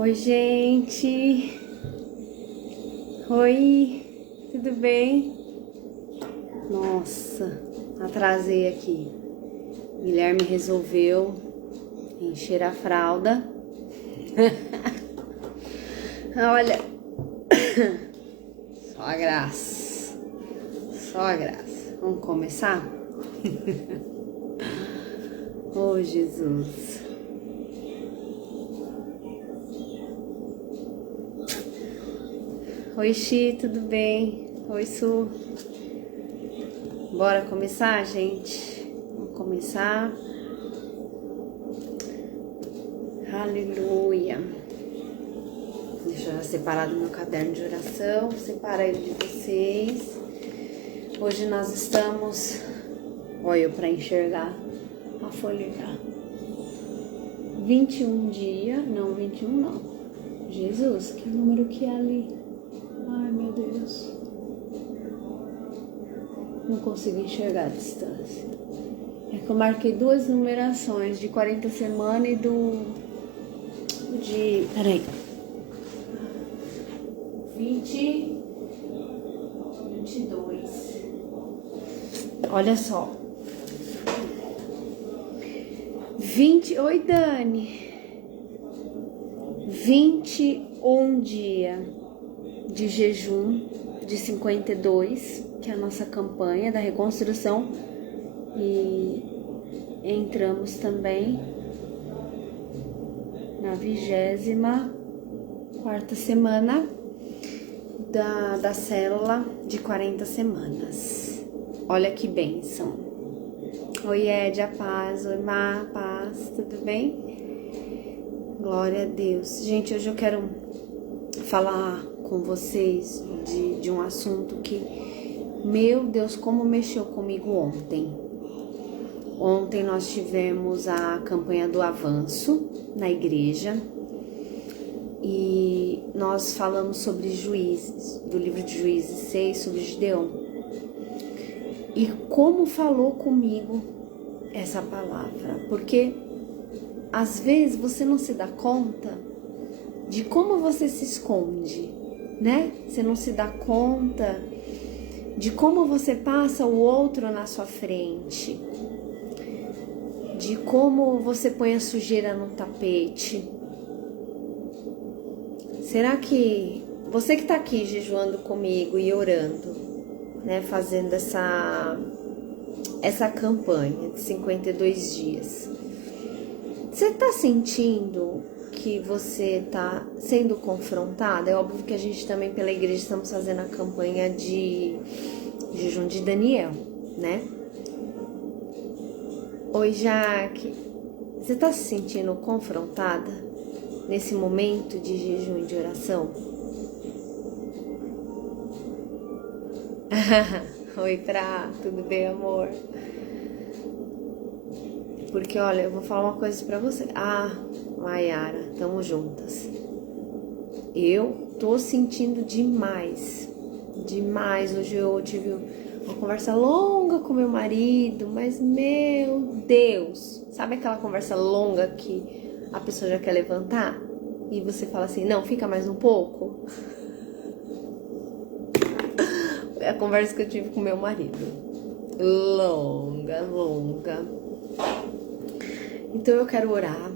Oi, gente. Oi, tudo bem? Nossa, atrasei aqui. Guilherme resolveu encher a fralda. Olha, só a graça. Só a graça. Vamos começar? Oh, Jesus. Oi, Xi, tudo bem? Oi, Su. Bora começar, gente? Vamos começar. Aleluia. Deixa eu separar do meu caderno de oração. Separa ele de vocês. Hoje nós estamos... Olha eu pra enxergar a folha já. 21 dias. Não, 21 não. Jesus, que número que é ali? Ai, meu Deus. Não consigo enxergar a distância. É que eu marquei duas numerações, de 40 semanas e Peraí. 22. Olha só. 20... Oi, Dani. 21 dias de jejum de 52, que é a nossa campanha da reconstrução, e entramos também na 24ª semana da célula de 40 semanas. Olha que bênção. Oi, Ed, a paz. Oi, Má, a paz. Tudo bem? Glória a Deus. Gente, hoje eu quero falar com vocês de um assunto que, meu Deus, como mexeu comigo ontem. Ontem nós tivemos a campanha do avanço na igreja e nós falamos sobre Juízes, do livro de Juízes 6, sobre Gideão. E como falou comigo essa palavra, porque às vezes você não se dá conta de como você se esconde, né? Você não se dá conta de como você passa o outro na sua frente, de como você põe a sujeira no tapete. Será que você que tá aqui jejuando comigo e orando, né, fazendo essa campanha de 52 dias, você tá sentindo que você tá sendo confrontada? É óbvio que a gente também pela igreja estamos fazendo a campanha de jejum de Daniel, né? Oi, Jaque. Você tá se sentindo confrontada nesse momento de jejum e de oração? Oi, Pra, tudo bem, amor? Porque, olha, eu vou falar uma coisa pra você. Maiara, tamo juntas. Eu tô sentindo demais. Hoje eu tive uma conversa longa com meu marido, mas, meu Deus, sabe aquela conversa longa que a pessoa já quer levantar? E você fala assim, não, fica mais um pouco? É a conversa que eu tive com meu marido. Longa. Então eu quero orar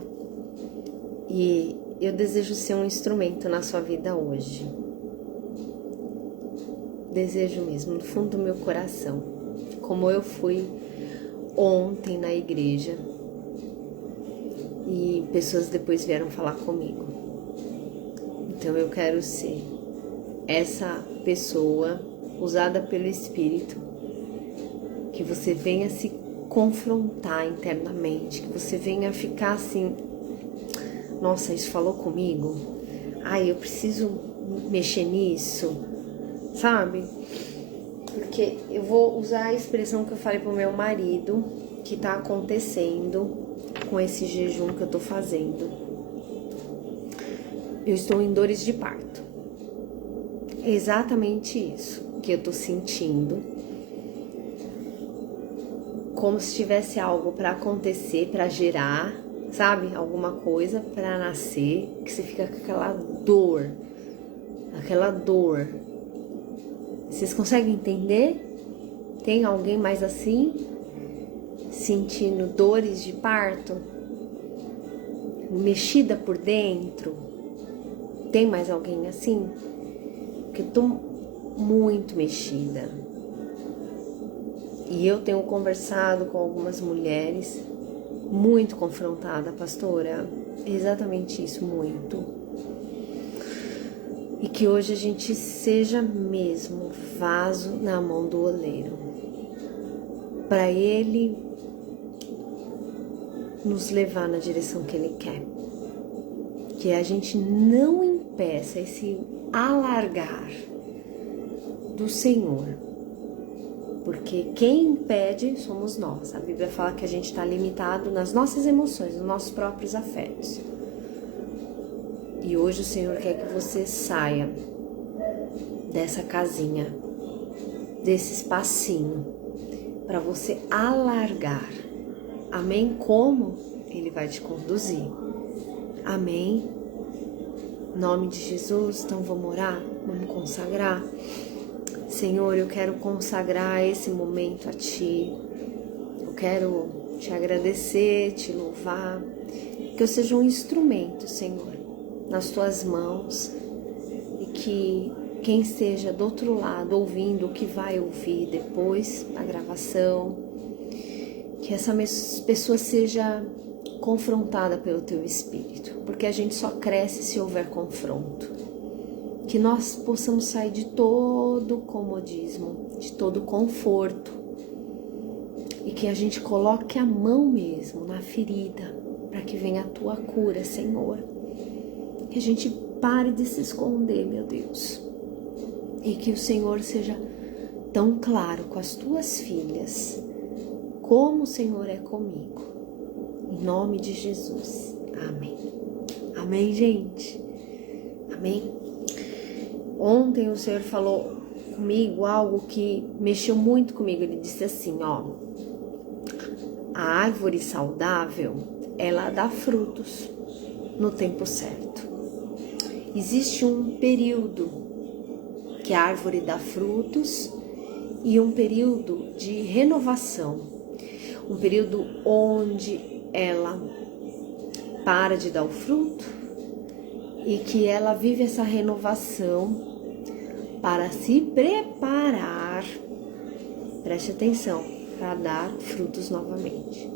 e eu desejo ser um instrumento na sua vida hoje. Desejo mesmo, no fundo do meu coração. Como eu fui ontem na igreja e pessoas depois vieram falar comigo. Então eu quero ser essa pessoa usada pelo Espírito, que você venha se confrontar internamente, que você venha ficar assim, nossa, isso falou comigo, eu preciso mexer nisso, sabe? Porque eu vou usar a expressão que eu falei pro meu marido, que tá acontecendo com esse jejum que eu tô fazendo. Eu estou em dores de parto. É exatamente isso que eu tô sentindo. Como se tivesse algo para acontecer, para gerar, sabe? Alguma coisa para nascer, que você fica com aquela dor. Vocês conseguem entender? Tem alguém mais assim? Sentindo dores de parto? Mexida por dentro? Tem mais alguém assim? Porque eu tô muito mexida. E eu tenho conversado com algumas mulheres, muito confrontada, pastora. Exatamente isso, muito. E que hoje a gente seja mesmo vaso na mão do oleiro, para ele nos levar na direção que ele quer. Que a gente não impeça esse alargar do Senhor. Porque quem impede somos nós. A Bíblia fala que a gente está limitado nas nossas emoções, nos nossos próprios afetos. E hoje o Senhor quer que você saia dessa casinha, desse espacinho, para você alargar. Amém? Como Ele vai te conduzir. Amém? Em nome de Jesus, então vamos orar, vamos consagrar. Senhor, eu quero consagrar esse momento a Ti. Eu quero Te agradecer, Te louvar. Que eu seja um instrumento, Senhor, nas Tuas mãos. E que quem esteja do outro lado, ouvindo o que vai ouvir depois, a gravação, que essa pessoa seja confrontada pelo Teu Espírito. Porque a gente só cresce se houver confronto. Que nós possamos sair de todo comodismo, de todo conforto. E que a gente coloque a mão mesmo na ferida, para que venha a Tua cura, Senhor. Que a gente pare de se esconder, meu Deus. E que o Senhor seja tão claro com as Tuas filhas, como o Senhor é comigo. Em nome de Jesus. Amém. Amém, gente. Amém. Ontem o Senhor falou comigo algo que mexeu muito comigo. Ele disse assim, ó: a árvore saudável, ela dá frutos no tempo certo. Existe um período que a árvore dá frutos e um período de renovação. Um período onde ela para de dar o fruto e que ela vive essa renovação para se preparar, preste atenção, para dar frutos novamente.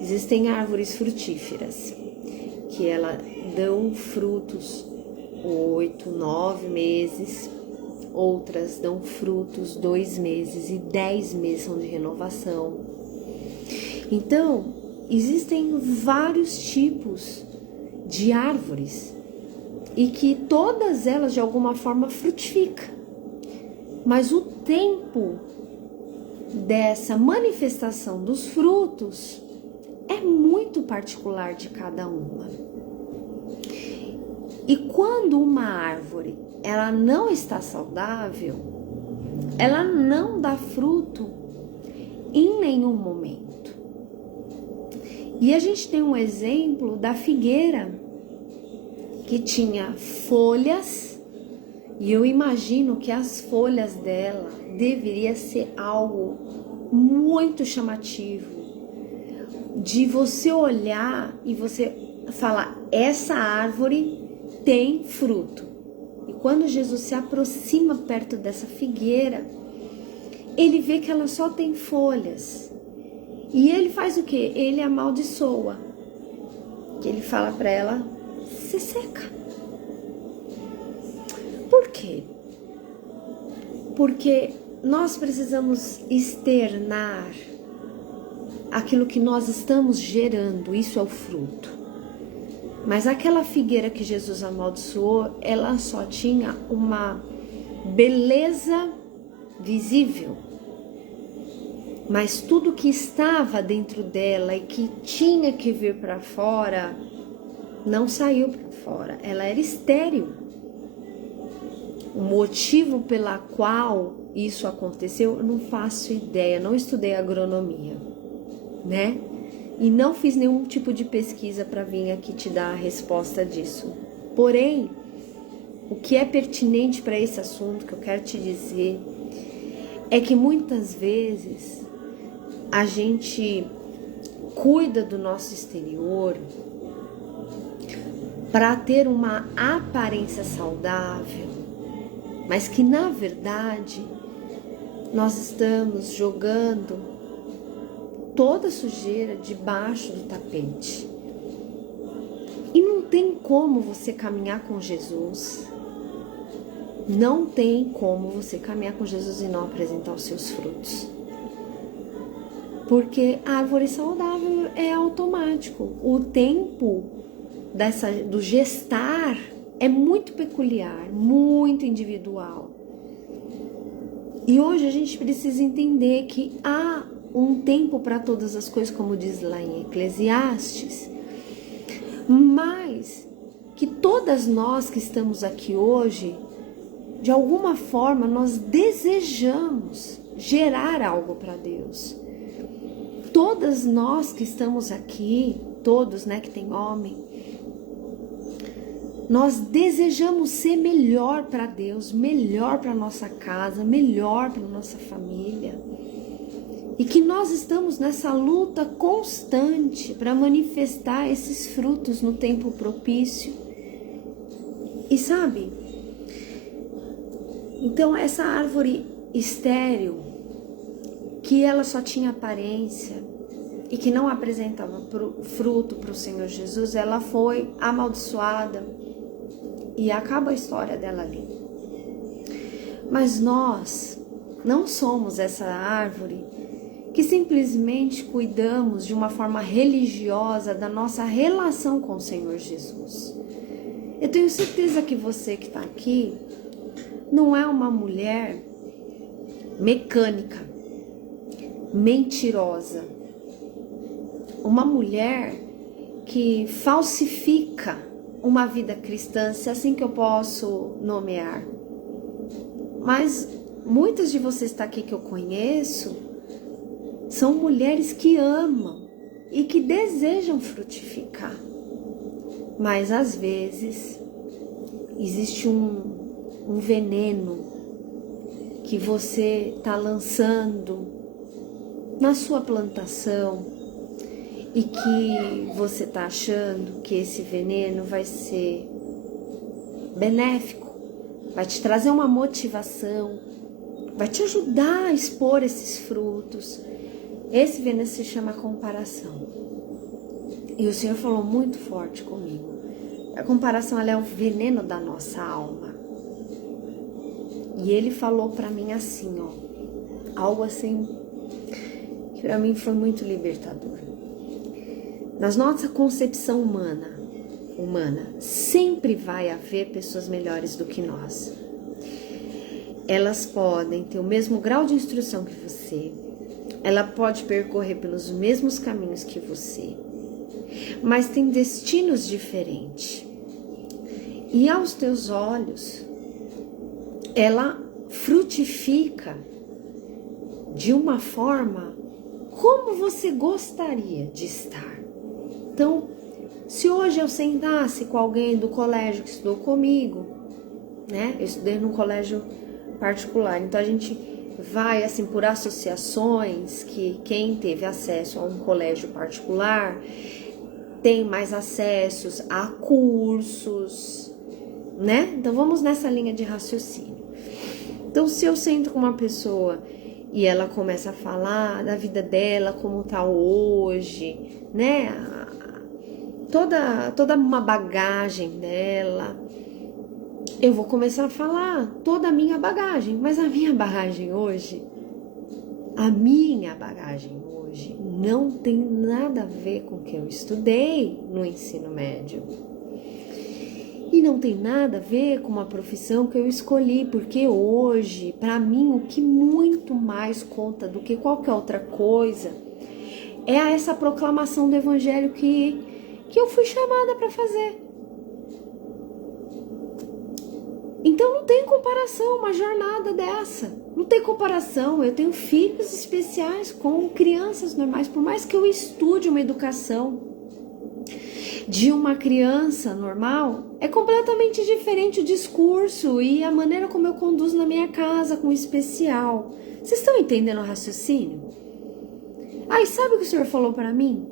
Existem árvores frutíferas que elas dão frutos 8, 9 meses, outras dão frutos 2 meses e 10 meses são de renovação. Então, existem vários tipos de árvores e que todas elas de alguma forma frutificam. Mas o tempo dessa manifestação dos frutos é muito particular de cada uma. E quando uma árvore ela não está saudável, ela não dá fruto em nenhum momento. E a gente tem um exemplo da figueira, que tinha folhas, e eu imagino que as folhas dela deveria ser algo muito chamativo, de você olhar e você falar, essa árvore tem fruto. E quando Jesus se aproxima perto dessa figueira, ele vê que ela só tem folhas. E ele faz o quê? Ele amaldiçoa. Que ele fala para ela, se seca. Por quê? Porque nós precisamos externar aquilo que nós estamos gerando, isso é o fruto. Mas aquela figueira que Jesus amaldiçoou, ela só tinha uma beleza visível. Mas tudo que estava dentro dela e que tinha que vir para fora, não saiu para fora. Ela era estéril. O motivo pela qual isso aconteceu, eu não faço ideia, não estudei agronomia, né? e não fiz nenhum tipo de pesquisa para vir aqui te dar a resposta disso. Porém, o que é pertinente para esse assunto que eu quero te dizer é que muitas vezes a gente cuida do nosso exterior para ter uma aparência saudável, mas que na verdade nós estamos jogando toda a sujeira debaixo do tapete. E não tem como você caminhar com Jesus. Não tem como você caminhar com Jesus e não apresentar os seus frutos. Porque a árvore saudável é automático. O tempo do gestar é muito peculiar, muito individual. E hoje a gente precisa entender que há um tempo para todas as coisas, como diz lá em Eclesiastes, mas que todas nós que estamos aqui hoje, de alguma forma, nós desejamos gerar algo para Deus. Todas nós que estamos aqui, todos, né, que tem homem, nós desejamos ser melhor para Deus, melhor para nossa casa, melhor para nossa família. E que nós estamos nessa luta constante para manifestar esses frutos no tempo propício. E sabe? Então essa árvore estéril, que ela só tinha aparência e que não apresentava fruto para o Senhor Jesus, ela foi amaldiçoada e acaba a história dela ali. Mas nós não somos essa árvore que simplesmente cuidamos de uma forma religiosa da nossa relação com o Senhor Jesus. Eu tenho certeza que você que está aqui não é uma mulher mecânica, mentirosa, uma mulher que falsifica uma vida cristã, se é assim que eu posso nomear. Mas muitas de vocês que estão aqui que eu conheço são mulheres que amam e que desejam frutificar. Mas às vezes existe um veneno que você está lançando na sua plantação e que você está achando que esse veneno vai ser benéfico, vai te trazer uma motivação, vai te ajudar a expor esses frutos. Esse veneno se chama comparação. E o Senhor falou muito forte comigo. A comparação, ela é o veneno da nossa alma. E Ele falou para mim assim, ó, algo assim que para mim foi muito libertador. Na nossa concepção humana, sempre vai haver pessoas melhores do que nós. Elas podem ter o mesmo grau de instrução que você, ela pode percorrer pelos mesmos caminhos que você, mas tem destinos diferentes. E aos teus olhos, ela frutifica de uma forma como você gostaria de estar. Então, se hoje eu sentasse com alguém do colégio que estudou comigo, né? Eu estudei num colégio particular, então a gente vai assim por associações que quem teve acesso a um colégio particular tem mais acessos a cursos, né? Então vamos nessa linha de raciocínio. Então se eu sento com uma pessoa e ela começa a falar da vida dela, como tá hoje, né? Toda uma bagagem dela, eu vou começar a falar toda a minha bagagem, mas a minha bagagem hoje não tem nada a ver com o que eu estudei no ensino médio. E não tem nada a ver com uma profissão que eu escolhi, porque hoje, para mim, o que muito mais conta do que qualquer outra coisa é essa proclamação do evangelho que eu fui chamada para fazer. Então não tem comparação uma jornada dessa. Não tem comparação. Eu tenho filhos especiais com crianças normais. Por mais que eu estude uma educação de uma criança normal, é completamente diferente o discurso e a maneira como eu conduzo na minha casa com o especial. Vocês estão entendendo o raciocínio? Aí sabe o que o Senhor falou para mim?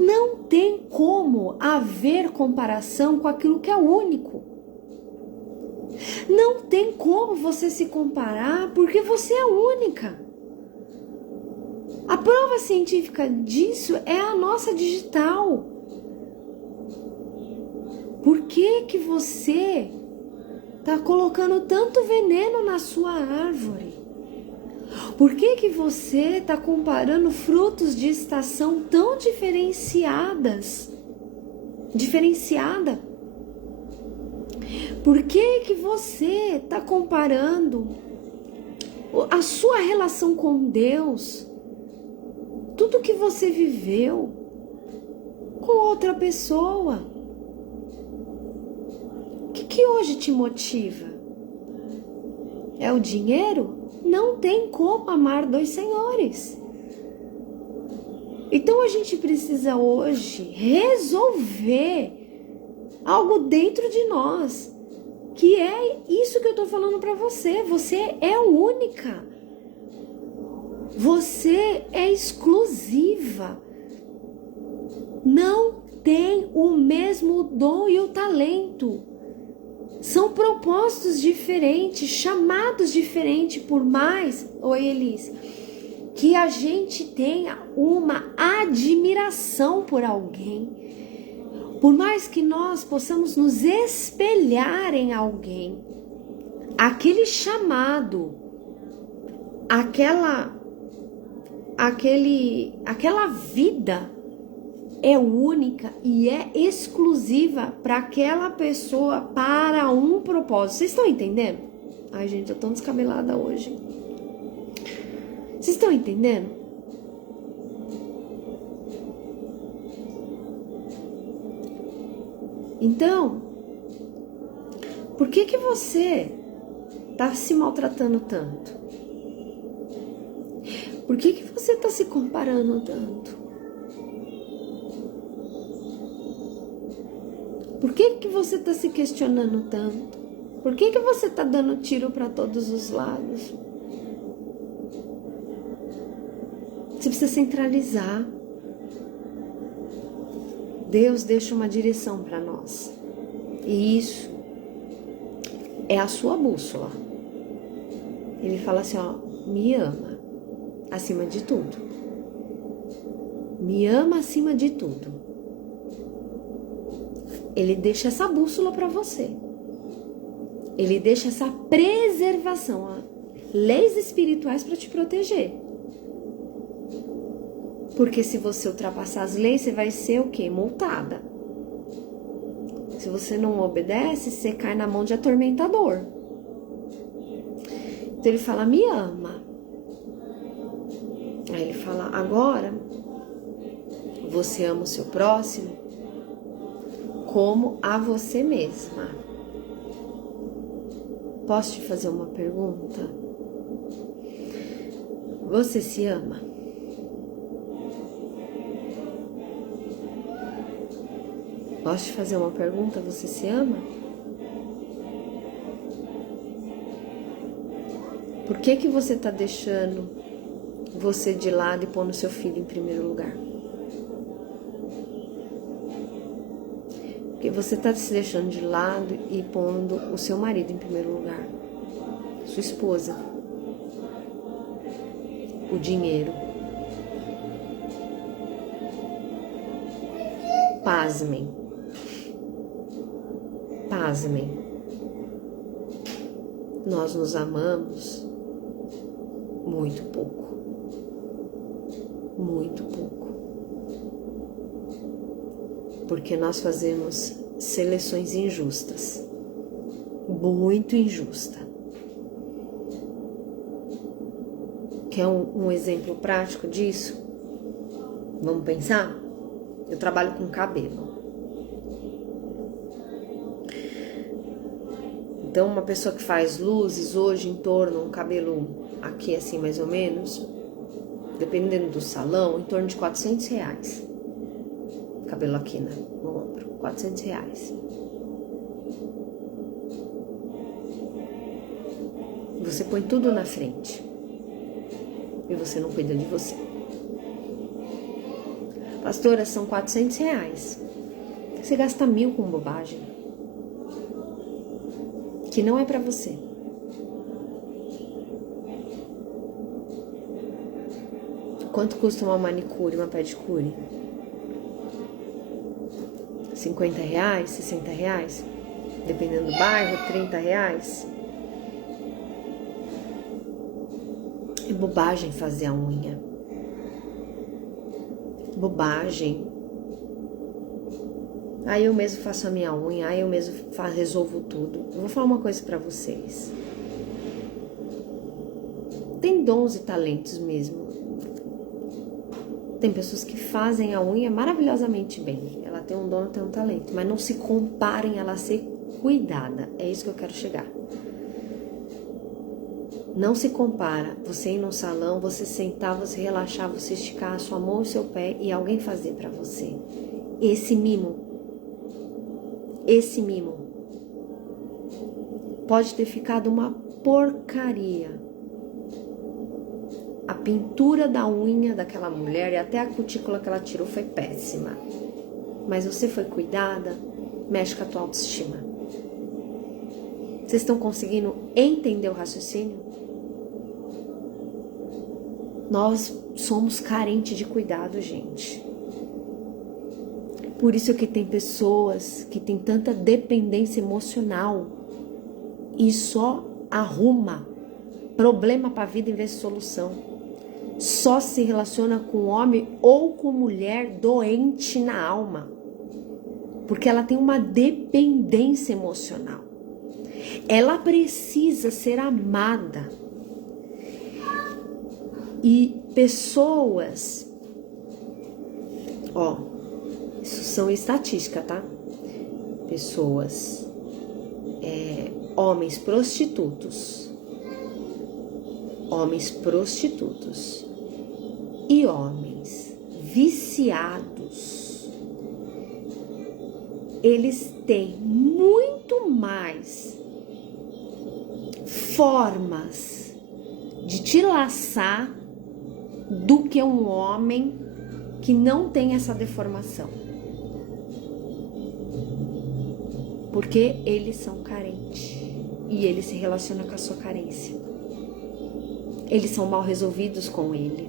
Não tem como haver comparação com aquilo que é único. Não tem como você se comparar porque você é única. A prova científica disso é a nossa digital. Por que você está colocando tanto veneno na sua árvore? Por que você está comparando frutos de estação tão diferenciada? Por que você está comparando a sua relação com Deus, tudo que você viveu, com outra pessoa? O que hoje te motiva? É o dinheiro? Não tem como amar dois senhores. Então a gente precisa hoje resolver algo dentro de nós, que é isso que eu tô falando para você. Você é única. Você é exclusiva. Não tem o mesmo dom e o talento. São propósitos diferentes, chamados diferentes, por mais, oi Elis, que a gente tenha uma admiração por alguém, por mais que nós possamos nos espelhar em alguém, aquele chamado, aquela vida é única e é exclusiva para aquela pessoa, para um propósito. Vocês estão entendendo? Ai, gente, eu tô descabelada hoje. Vocês estão entendendo? Então, por que você tá se maltratando tanto? Por que você tá se comparando tanto? Por que você está se questionando tanto? Por que você está dando tiro para todos os lados? Você precisa centralizar. Deus deixa uma direção para nós. E isso é a sua bússola. Ele fala assim, ó, me ama acima de tudo. Me ama acima de tudo. Ele deixa essa bússola para você. Ele deixa essa preservação, ó, leis espirituais para te proteger. Porque se você ultrapassar as leis, você vai ser o quê? Multada. Se você não obedece, você cai na mão de atormentador. Então ele fala, me ama. Aí ele fala, agora você ama o seu próximo como a você mesma. Posso te fazer uma pergunta? Você se ama? Posso te fazer uma pergunta? Você se ama? Por que você está deixando você de lado e pondo seu filho em primeiro lugar? Porque você está se deixando de lado e pondo o seu marido em primeiro lugar, sua esposa, o dinheiro. Pasmem. Pasmem. Nós nos amamos muito pouco. Muito pouco. Porque nós fazemos seleções injustas, muito injusta. Quer um exemplo prático disso? Vamos pensar? Eu trabalho com cabelo. Então, uma pessoa que faz luzes hoje em torno, um cabelo aqui assim mais ou menos, dependendo do salão, em torno de R$400. Cabelo aqui no ombro, R$400. Você põe tudo na frente e você não cuida de você. Pastora, são R$400. Você gasta 1.000 com bobagem que não é pra você. Quanto custa uma manicure, uma pedicure? R$50, R$60? Dependendo do bairro, R$30. É bobagem fazer a unha. Bobagem. Aí eu mesmo faço a minha unha, aí eu mesmo resolvo tudo. Eu vou falar uma coisa pra vocês. Tem dons e talentos mesmo. Tem pessoas que fazem a unha maravilhosamente bem. Ela tem um dom, tem um talento. Mas não se comparem ela a ser cuidada. É isso que eu quero chegar. Não se compara você ir no salão, você sentar, você relaxar, você esticar a sua mão e seu pé e alguém fazer pra você. Esse mimo pode ter ficado uma porcaria. A pintura da unha daquela mulher e até a cutícula que ela tirou foi péssima. Mas você foi cuidada, mexe com a tua autoestima. Vocês estão conseguindo entender o raciocínio? Nós somos carentes de cuidado, gente. Por isso que tem pessoas que têm tanta dependência emocional e só arruma problema para a vida em vez de solução. Só se relaciona com homem ou com mulher doente na alma. Porque ela tem uma dependência emocional. Ela precisa ser amada. E pessoas, isso são estatísticas, tá? Pessoas, homens prostitutos e homens viciados, eles têm muito mais formas de te laçar do que um homem que não tem essa deformação. Porque eles são carentes e ele se relaciona com a sua carência. Eles são mal resolvidos com ele.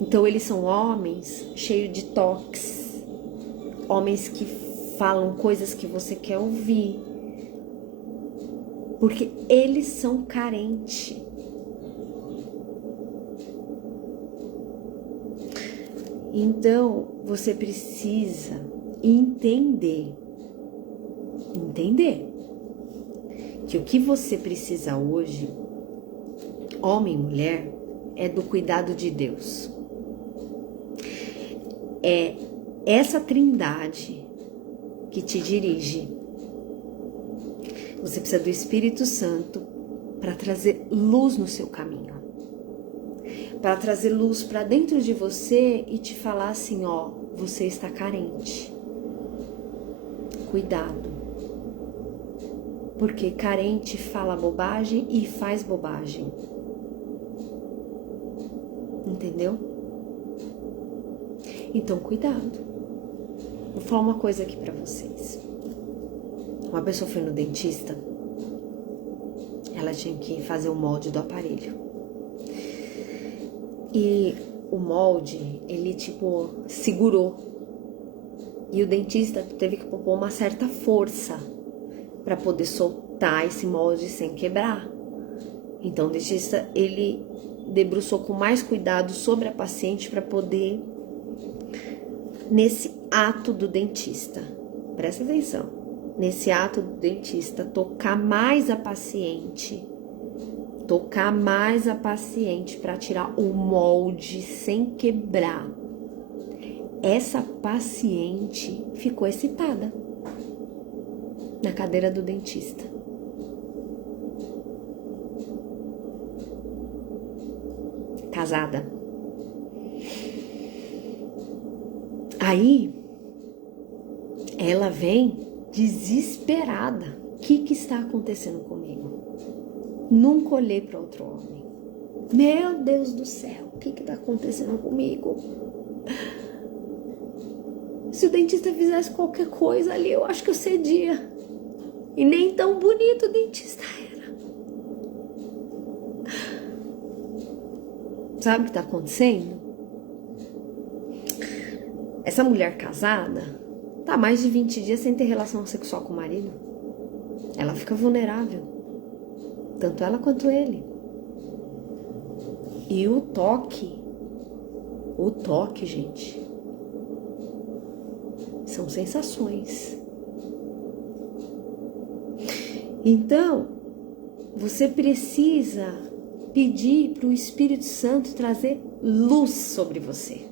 Então eles são homens cheios de toques, homens que falam coisas que você quer ouvir, porque eles são carentes. Então, você precisa entender que o que você precisa hoje, homem e mulher, é do cuidado de Deus. É essa trindade que te dirige. Você precisa do Espírito Santo para trazer luz no seu caminho. Para trazer luz para dentro de você e te falar assim, você está carente. Cuidado. Porque carente fala bobagem e faz bobagem. Entendeu? Então, cuidado. Vou falar uma coisa aqui para vocês. Uma pessoa foi no dentista, ela tinha que fazer o molde do aparelho. E o molde, ele segurou. E o dentista teve que pôr uma certa força para poder soltar esse molde sem quebrar. Então o dentista, ele debruçou com mais cuidado sobre a paciente para poder, nesse ato do dentista, presta atenção, nesse ato do dentista, tocar mais a paciente para tirar o molde sem quebrar. Essa paciente ficou excitada. na cadeira do dentista. Casada. Aí, ela vem desesperada. O que está acontecendo comigo? Nunca olhei para outro homem. Meu Deus do céu, o que está acontecendo comigo? Se o dentista fizesse qualquer coisa ali, eu acho que eu cedia. E nem tão bonito o dentista era. Sabe o que está acontecendo? Essa mulher casada tá mais de 20 dias sem ter relação sexual com o marido. Ela fica vulnerável. Tanto ela quanto ele. E o toque, gente, são sensações. Então, você precisa pedir para o Espírito Santo trazer luz sobre você.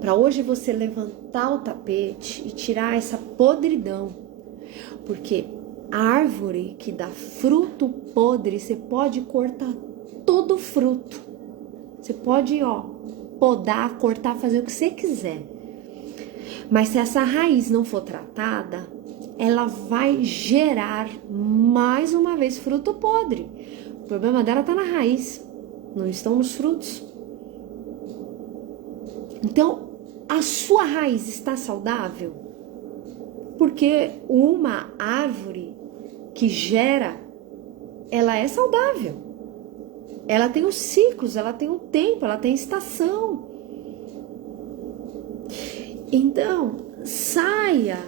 Para hoje você levantar o tapete e tirar essa podridão. Porque a árvore que dá fruto podre, você pode cortar todo o fruto. Você pode, podar, cortar, fazer o que você quiser. Mas se essa raiz não for tratada, ela vai gerar mais uma vez fruto podre. O problema dela está na raiz, não estão nos frutos. Então, a sua raiz está saudável? Porque uma árvore que gera, ela é saudável. Ela tem os ciclos, ela tem o tempo, ela tem estação. Então, saia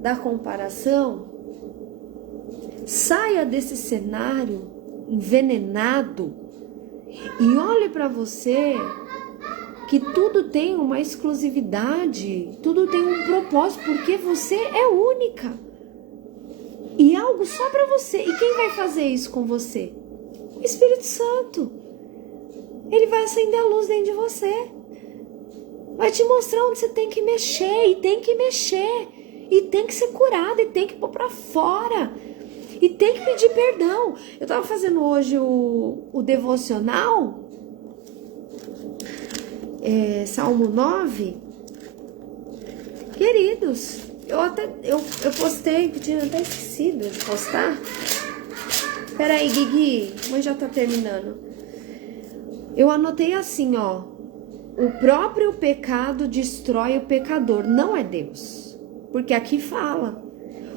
da comparação, saia desse cenário envenenado e olhe para você que tudo tem uma exclusividade, tudo tem um propósito, porque você é única. E algo só para você. E quem vai fazer isso com você? O Espírito Santo. Ele vai acender a luz dentro de você. Vai te mostrar onde você tem que mexer, e tem que mexer. E tem que ser curado, e tem que pôr pra fora. E tem que pedir perdão. Eu tava fazendo hoje o devocional, Salmo 9. Queridos, eu postei, que tinha até esquecido de postar. Peraí, Guigui, mãe já tá terminando. Eu anotei assim, o próprio pecado destrói o pecador, não é Deus. Porque aqui fala,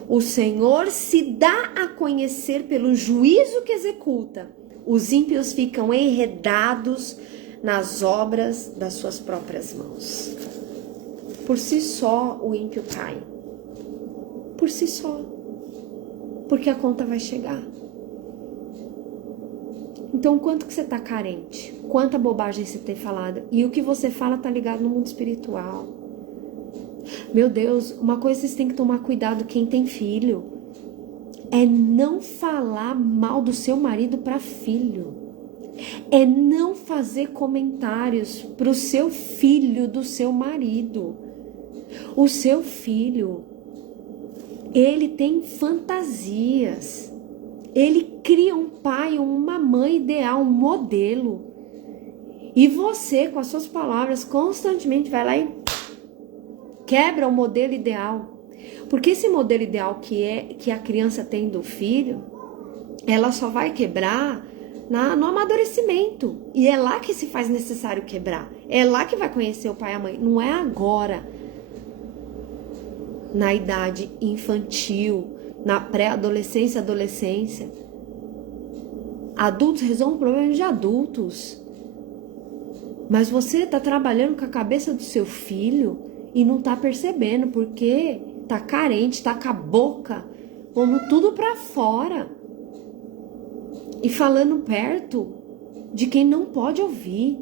o Senhor se dá a conhecer pelo juízo que executa. Os ímpios ficam enredados nas obras das suas próprias mãos. Por si só, o ímpio cai. Por si só. Porque a conta vai chegar. Então, quanto que você está carente? Quanta bobagem você tem falado? E o que você fala está ligado no mundo espiritual. Meu Deus, uma coisa vocês têm que tomar cuidado, quem tem filho, é não falar mal do seu marido para filho. É não fazer comentários para o seu filho do seu marido. O seu filho, ele tem fantasias. Ele cria um pai, uma mãe ideal, um modelo. E você, com as suas palavras, constantemente vai lá e quebra o modelo ideal. Porque esse modelo ideal que a criança tem do filho, ela só vai quebrar no amadurecimento. E é lá que se faz necessário quebrar. É lá que vai conhecer o pai e a mãe. Não é agora, na idade infantil, na pré-adolescência, adolescência. Adultos resolvem problemas de adultos. Mas você está trabalhando com a cabeça do seu filho e não está percebendo, porque está carente, está com a boca pondo tudo para fora e falando perto de quem não pode ouvir.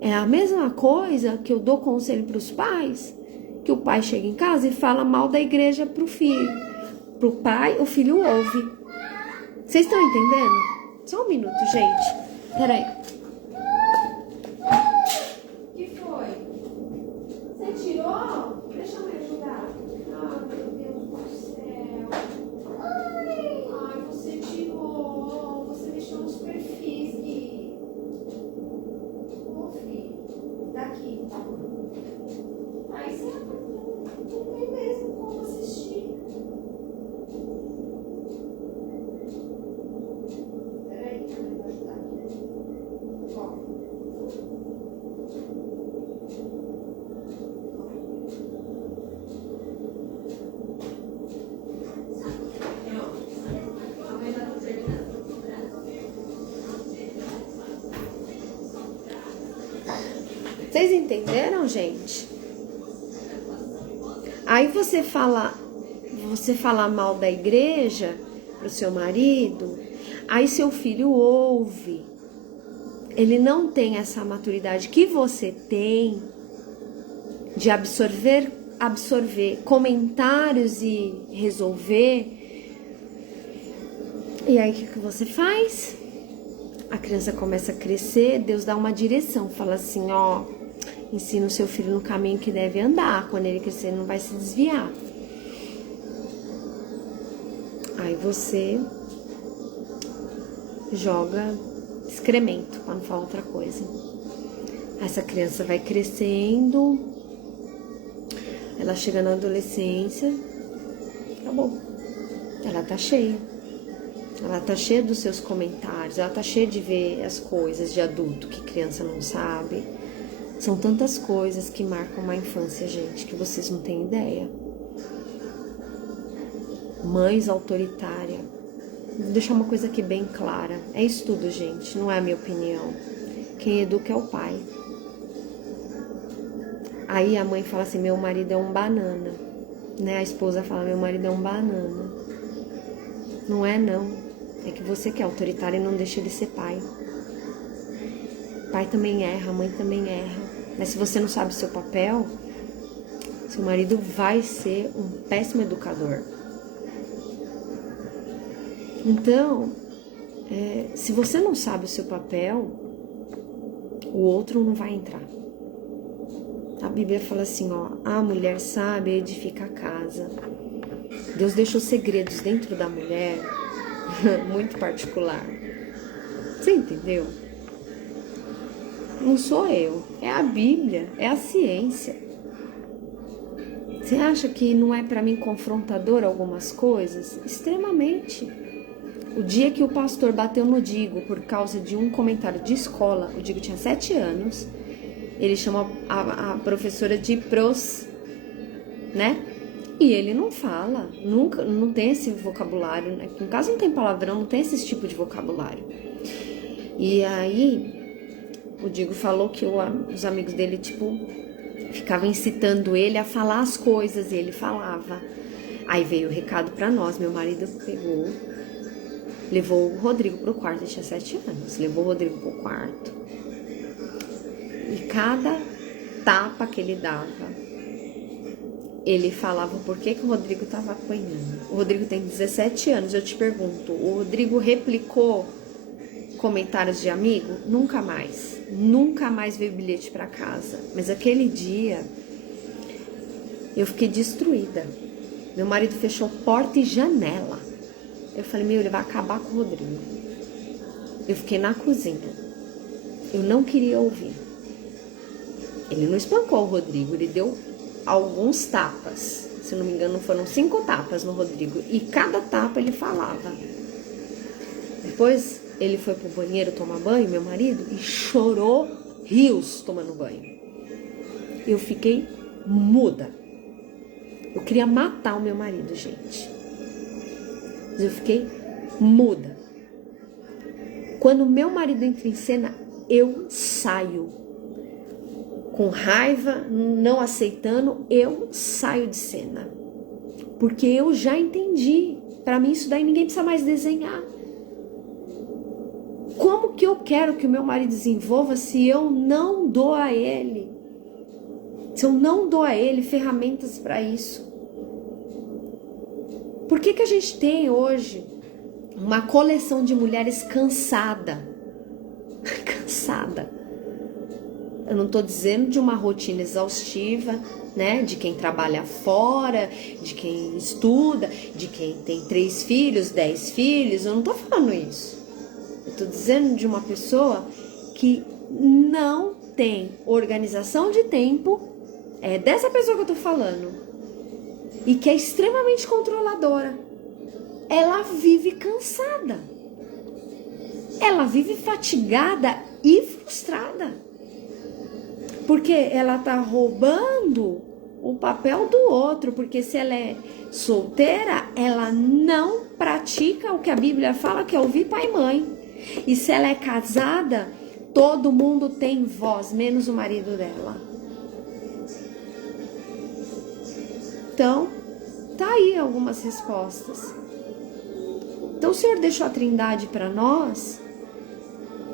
É a mesma coisa que eu dou conselho para os pais, que o pai chega em casa e fala mal da igreja para o filho. Para o pai, o filho ouve. Vocês estão entendendo? Só um minuto, gente. Peraí. O que foi? Você tirou? Deixa eu me ajudar. Ah, meu Deus do céu. Vocês entenderam, gente? Aí você fala mal da igreja pro seu marido, aí seu filho ouve. Ele não tem essa maturidade que você tem de absorver comentários e resolver. E aí o que você faz? A criança começa a crescer, Deus dá uma direção, fala assim, ó, ensina o seu filho no caminho que deve andar, quando ele crescer ele não vai se desviar. Aí você joga excremento, para não falar outra coisa. Essa criança vai crescendo, ela chega na adolescência, acabou. Ela tá cheia. Ela tá cheia dos seus comentários, ela tá cheia de ver as coisas de adulto que criança não sabe. São tantas coisas que marcam uma infância, gente, que vocês não têm ideia. Mães autoritárias. Vou deixar uma coisa aqui bem clara. É estudo, gente, não é a minha opinião. Quem educa é o pai. Aí a mãe fala assim, meu marido é um banana. Né? A esposa fala, meu marido é um banana. Não é, não. É que você que é autoritário e não deixa ele ser pai. Pai também erra, a mãe também erra. Mas se você não sabe o seu papel, seu marido vai ser um péssimo educador. Então, se você não sabe o seu papel, o outro não vai entrar. A Bíblia fala assim, ó, a mulher sábia edifica a casa. Deus deixou segredos dentro da mulher, muito particular. Você entendeu? Não sou eu, é a Bíblia, é a ciência. Você acha que não é para mim confrontador algumas coisas? Extremamente. O dia que o pastor bateu no Digo por causa de um comentário de escola, o Digo tinha 7 anos, ele chamou a professora de pros, né? E ele não fala, nunca, não tem esse vocabulário, né? No caso não tem palavrão, não tem esse tipo de vocabulário. E aí, o Digo falou que os amigos dele, tipo, ficavam incitando ele a falar as coisas, e ele falava. Aí veio o recado pra nós, meu marido pegou, levou o Rodrigo pro quarto, ele tinha 7 anos, levou o Rodrigo pro quarto. E cada tapa que ele dava, ele falava por que o Rodrigo estava apanhando. O Rodrigo tem 17 anos, eu te pergunto, o Rodrigo replicou comentários de amigo? Nunca mais. Nunca mais veio bilhete para casa. Mas aquele dia, eu fiquei destruída. Meu marido fechou porta e janela. Eu falei, meu, ele vai acabar com o Rodrigo. Eu fiquei na cozinha. Eu não queria ouvir. Ele não espancou o Rodrigo, ele deu alguns tapas. Se não me engano, foram 5 tapas no Rodrigo. E cada tapa ele falava. Depois ele foi pro banheiro tomar banho, meu marido, e chorou rios tomando banho. Eu fiquei muda. Eu queria matar o meu marido, gente. Mas eu fiquei muda. Quando meu marido entra em cena, eu saio. Com raiva, não aceitando, eu saio de cena. Porque eu já entendi. Para mim isso daí ninguém precisa mais desenhar. Como que eu quero que o meu marido desenvolva se eu não dou a ele? Se eu não dou a ele ferramentas para isso? Por que a gente tem hoje uma coleção de mulheres cansada? Cansada. Eu não tô dizendo de uma rotina exaustiva, né? De quem trabalha fora, de quem estuda, de quem tem 3 filhos, 10 filhos. Eu não tô falando isso. Eu tô dizendo de uma pessoa que não tem organização de tempo. É dessa pessoa que eu tô falando. E que é extremamente controladora. Ela vive cansada. Ela vive fatigada e frustrada. Porque ela tá roubando o papel do outro. Porque se ela é solteira, ela não pratica o que a Bíblia fala, que é ouvir pai e mãe. E se ela é casada, Todo mundo tem voz, menos o marido dela. Então, tá aí algumas respostas. Então o Senhor deixou a Trindade para nós,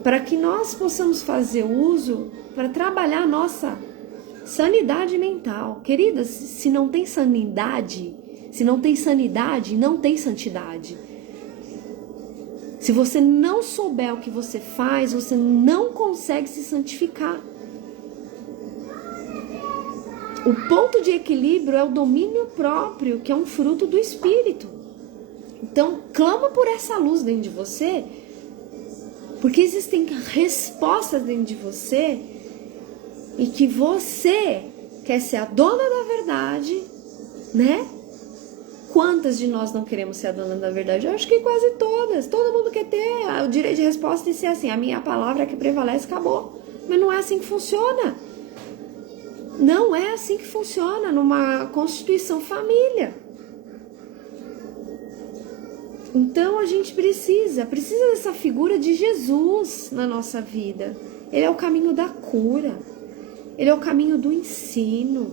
para que nós possamos fazer uso, para trabalhar a nossa sanidade mental. Queridas, se não tem sanidade, não tem santidade. Se você não souber o que você faz, você não consegue se santificar. O ponto de equilíbrio é o domínio próprio, que é um fruto do Espírito. Então, clama por essa luz dentro de você, porque existem respostas dentro de você e que você quer ser a dona da verdade, né? Quantas de nós não queremos ser a dona da verdade? Eu acho que quase todas. Todo mundo quer ter o direito de resposta e ser assim, a minha palavra é que prevalece, acabou. Mas não é assim que funciona. Não é assim que funciona numa constituição família. Então a gente precisa dessa figura de Jesus na nossa vida. Ele é o caminho da cura. Ele é o caminho do ensino.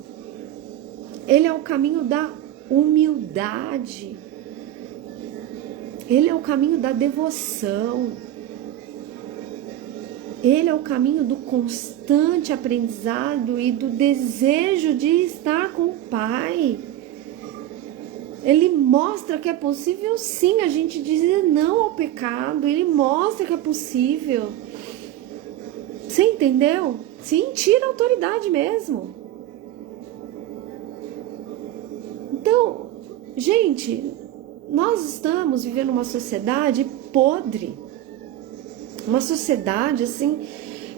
Ele é o caminho da humildade. Ele é o caminho da devoção. Ele é o caminho do constante aprendizado e do desejo de estar com o Pai. Ele mostra que é possível sim a gente dizer não ao pecado. Ele mostra que é possível. Você entendeu? Sim, tira a autoridade mesmo. Então, gente, nós estamos vivendo uma sociedade podre. Uma sociedade assim,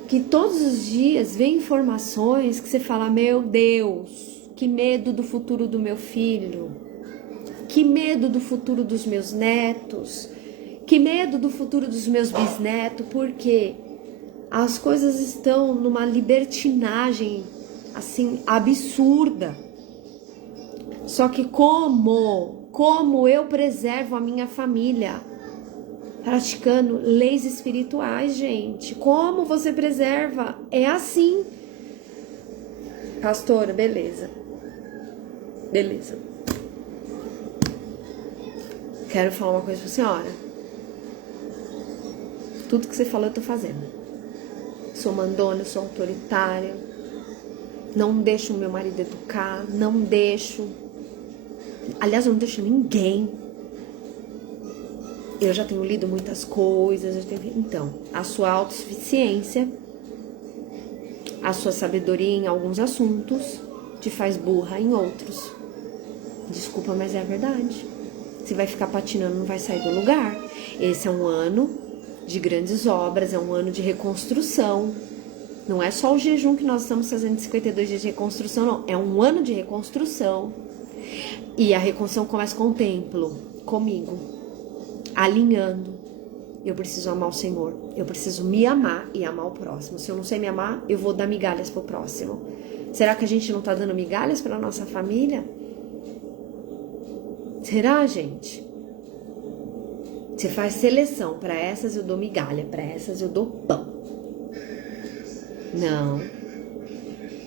que todos os dias vem informações que você fala, meu Deus, que medo do futuro do meu filho. Que medo do futuro dos meus netos. Que medo do futuro dos meus bisnetos. Porque as coisas estão numa libertinagem assim absurda. Só que como eu preservo a minha família? Praticando leis espirituais, gente. Como você preserva? É assim. Pastora, beleza. Beleza. Quero falar uma coisa pra senhora. Tudo que você falou eu tô fazendo. Sou mandona, sou autoritária. Não deixo o meu marido educar. Não deixo. Aliás, eu não deixo ninguém. Eu já tenho lido muitas coisas. Então, a sua autossuficiência, a sua sabedoria em alguns assuntos, te faz burra em outros. Desculpa, mas é a verdade. Você vai ficar patinando, não vai sair do lugar. Esse é um ano de grandes obras, é um ano de reconstrução. Não é só o jejum que nós estamos fazendo, 52 dias de reconstrução, não. É um ano de reconstrução. E a reconstrução começa com o templo, comigo, alinhando. Eu preciso amar o Senhor. Eu preciso me amar e amar o próximo. Se eu não sei me amar, eu vou dar migalhas pro próximo. Será que a gente não tá dando migalhas pra nossa família? Será, gente? Você faz seleção. Para essas eu dou migalha, para essas eu dou pão. Não.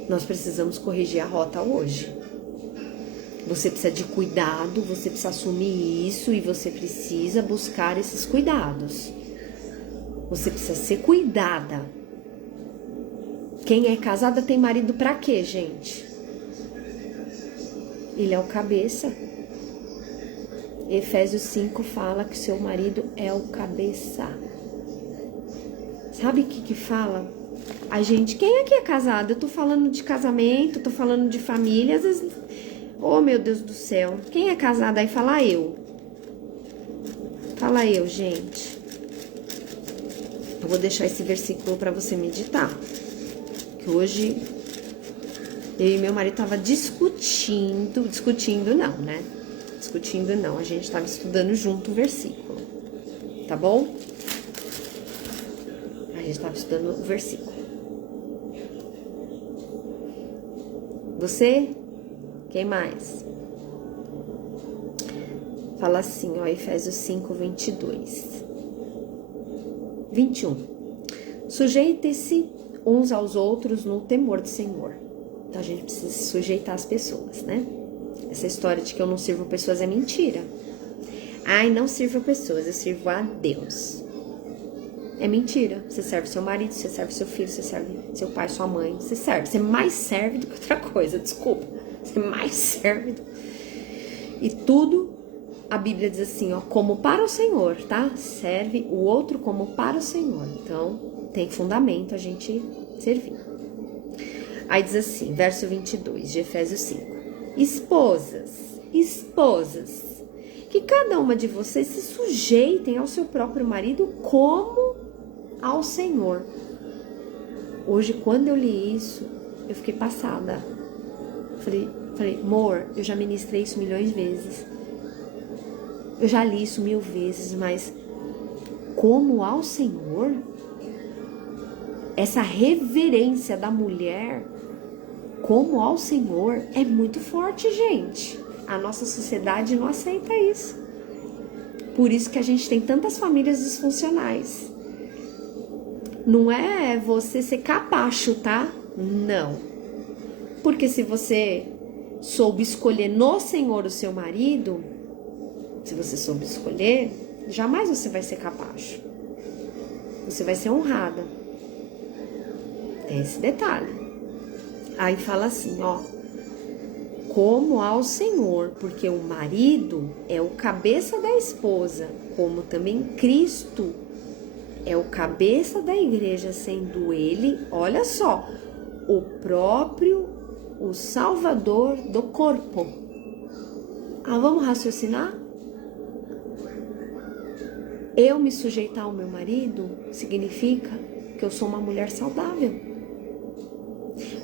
Nós precisamos corrigir a rota hoje. Você precisa de cuidado, você precisa assumir isso e você precisa buscar esses cuidados. Você precisa ser cuidada. Quem é casada tem marido pra quê, gente? Ele é o cabeça. Efésios 5 fala que seu marido é o cabeça. Sabe o que fala? A gente, quem aqui é casado? Eu tô falando de casamento, tô falando de família, às vezes... Oh, meu Deus do céu. Quem é casado aí? Fala eu. Fala eu, gente. Eu vou deixar esse versículo pra você meditar. Que hoje eu e meu marido tava discutindo não, né? Discutindo não, a gente tava estudando junto o versículo. Tá bom? A gente tava estudando o versículo. Você? Quem mais? Fala assim, ó, Efésios 5, 22. 21. Sujeitem-se uns aos outros no temor do Senhor. Então a gente precisa se sujeitar às pessoas, né? Essa história de que eu não sirvo pessoas é mentira. Ai, não sirvo pessoas, eu sirvo a Deus. É mentira. Você serve seu marido, você serve seu filho, você serve seu pai, sua mãe. Você serve. Você mais serve do que outra coisa, desculpa. Você mais serve. E tudo, a Bíblia diz assim, ó, como para o Senhor, tá? Serve o outro como para o Senhor. Então, tem fundamento a gente servir. Aí diz assim, verso 22 de Efésios 5. Esposas, que cada uma de vocês se sujeitem ao seu próprio marido como ao Senhor. Hoje, quando eu li isso, eu fiquei passada. Falei, amor, eu já ministrei isso milhões de vezes. Eu já li isso 1000 vezes, mas como ao Senhor? Essa reverência da mulher como ao Senhor é muito forte, gente. A nossa sociedade não aceita isso. Por isso que a gente tem tantas famílias disfuncionais. Não é você ser capacho, tá? Não. Porque se você soube escolher no Senhor o seu marido, se você soube escolher, jamais você vai ser capacho. Você vai ser honrada. Tem esse detalhe. Aí fala assim, ó. Como ao Senhor, porque o marido é o cabeça da esposa, como também Cristo é o cabeça da igreja, sendo ele, olha só, o Salvador do corpo. Vamos raciocinar? Eu me sujeitar ao meu marido significa que eu sou uma mulher saudável.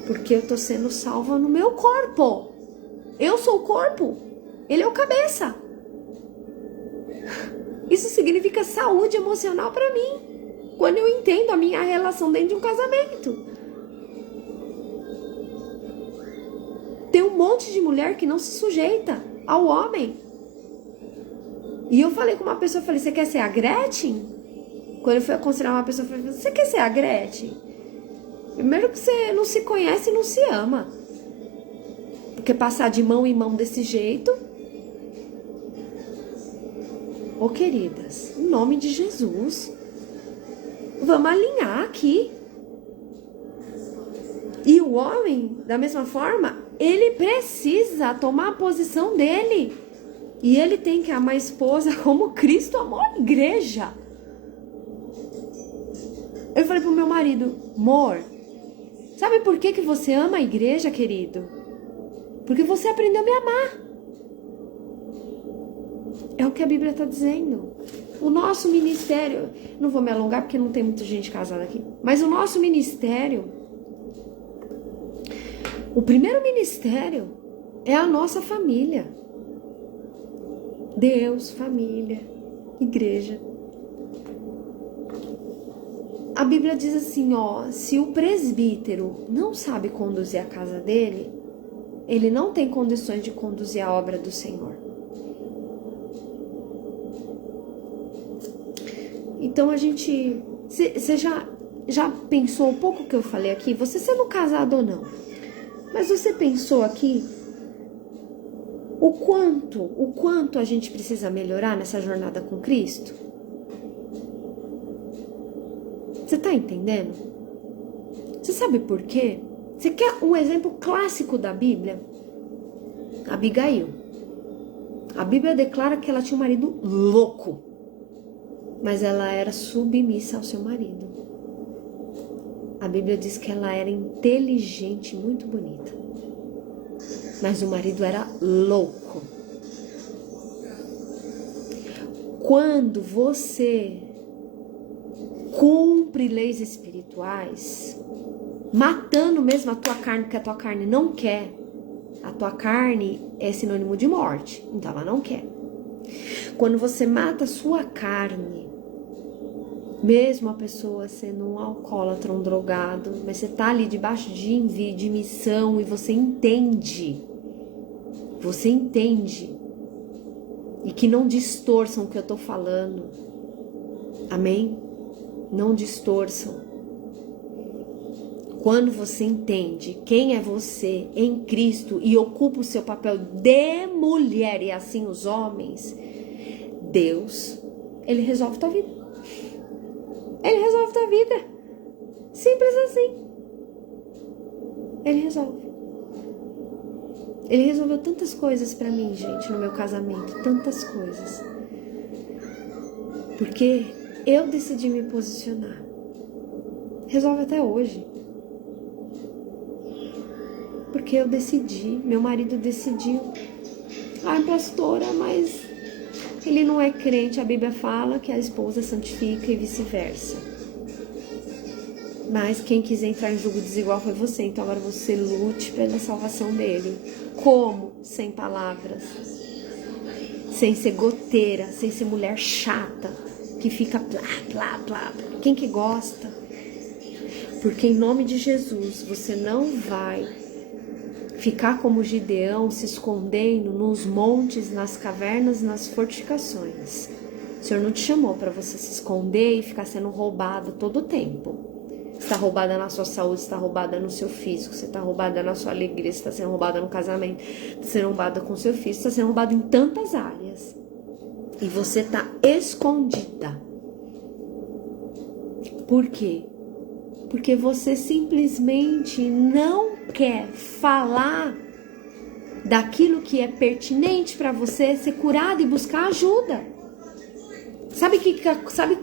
Porque eu tô sendo salva no meu corpo. Eu sou o corpo. Ele é o cabeça. Isso significa saúde emocional para mim. Quando eu entendo a minha relação dentro de um casamento. Tem um monte de mulher que não se sujeita ao homem. E eu falei com uma pessoa, eu falei, você quer ser a Gretchen? Quando eu fui aconselhar uma pessoa, eu falei, você quer ser a Gretchen? Primeiro que você não se conhece e não se ama. Porque passar de mão em mão desse jeito... Ô, queridas, em nome de Jesus, vamos alinhar aqui. E o homem, da mesma forma, ele precisa tomar a posição dele. E ele tem que amar a esposa como Cristo amou a igreja. Eu falei pro meu marido, amor, sabe por que você ama a igreja, querido? Porque você aprendeu a me amar. É o que a Bíblia está dizendo. O nosso ministério, não vou me alongar porque não tem muita gente casada aqui, mas o nosso ministério, o primeiro ministério é a nossa família. Deus, família, igreja. A Bíblia diz assim, ó, se o presbítero não sabe conduzir a casa dele, ele não tem condições de conduzir a obra do Senhor. Então a gente... Você já pensou um pouco o que eu falei aqui? Você sendo casado ou não. Mas você pensou aqui o quanto a gente precisa melhorar nessa jornada com Cristo? Você tá entendendo? Você sabe por quê? Você quer um exemplo clássico da Bíblia? Abigail. A Bíblia declara que ela tinha um marido louco. Mas ela era submissa ao seu marido. A Bíblia diz que ela era inteligente, muito bonita. Mas o marido era louco. Quando você cumpre leis espirituais, matando mesmo a tua carne, porque a tua carne não quer. A tua carne é sinônimo de morte, então ela não quer. Quando você mata a sua carne, mesmo a pessoa sendo um alcoólatra, um drogado, mas você tá ali debaixo de envio, de missão, e você entende, e que não distorçam o que eu tô falando, amém? Não distorçam. Quando você entende quem é você em Cristo e ocupa o seu papel de mulher e assim os homens, Deus, Ele resolve tua vida. Ele resolve tua vida. Simples assim. Ele resolve. Ele resolveu tantas coisas pra mim, gente, no meu casamento. Tantas coisas. Porque eu decidi me posicionar. Resolve até hoje. Porque eu decidi, meu marido decidiu. Ai, pastora, mas ele não é crente. A Bíblia fala que a esposa santifica e vice-versa. Mas quem quis entrar em julgo desigual foi você. Então agora você lute pela salvação dele. Como? Sem palavras. Sem ser goteira. Sem ser mulher chata. Que fica plá, plá, plá. Quem que gosta? Porque em nome de Jesus você não vai ficar como Gideão, se escondendo nos montes, nas cavernas, nas fortificações. O Senhor não te chamou para você se esconder e ficar sendo roubado todo o tempo. Você está roubada na sua saúde, você está roubada no seu físico, você está roubada na sua alegria, você está sendo roubada no casamento, você está sendo roubada com seu filho, você está sendo roubada em tantas áreas. E você está escondida. Por quê? Porque você simplesmente não quer falar daquilo que é pertinente para você ser curado e buscar ajuda. Sabe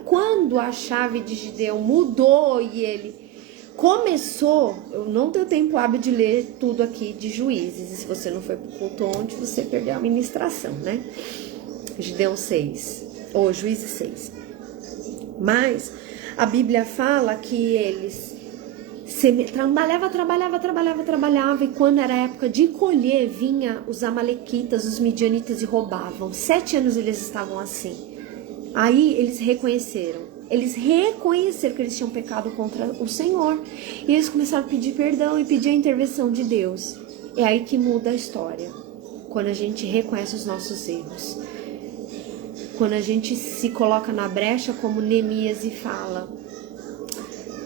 quando a chave de Gideão mudou e ele começou? Eu não tenho tempo hábil de ler tudo aqui de Juízes. E se você não foi pro culto ontem, você perdeu a ministração, né? Gideão 6, ou Juízes 6. Mas a Bíblia fala que eles trabalhava, e quando era época de colher, vinha os amalequitas, os midianitas e roubavam. 7 anos eles estavam assim. Aí eles reconheceram que eles tinham pecado contra o Senhor. E eles começaram a pedir perdão e pedir a intervenção de Deus. É aí que muda a história. Quando a gente reconhece os nossos erros. Quando a gente se coloca na brecha como Neemias e fala: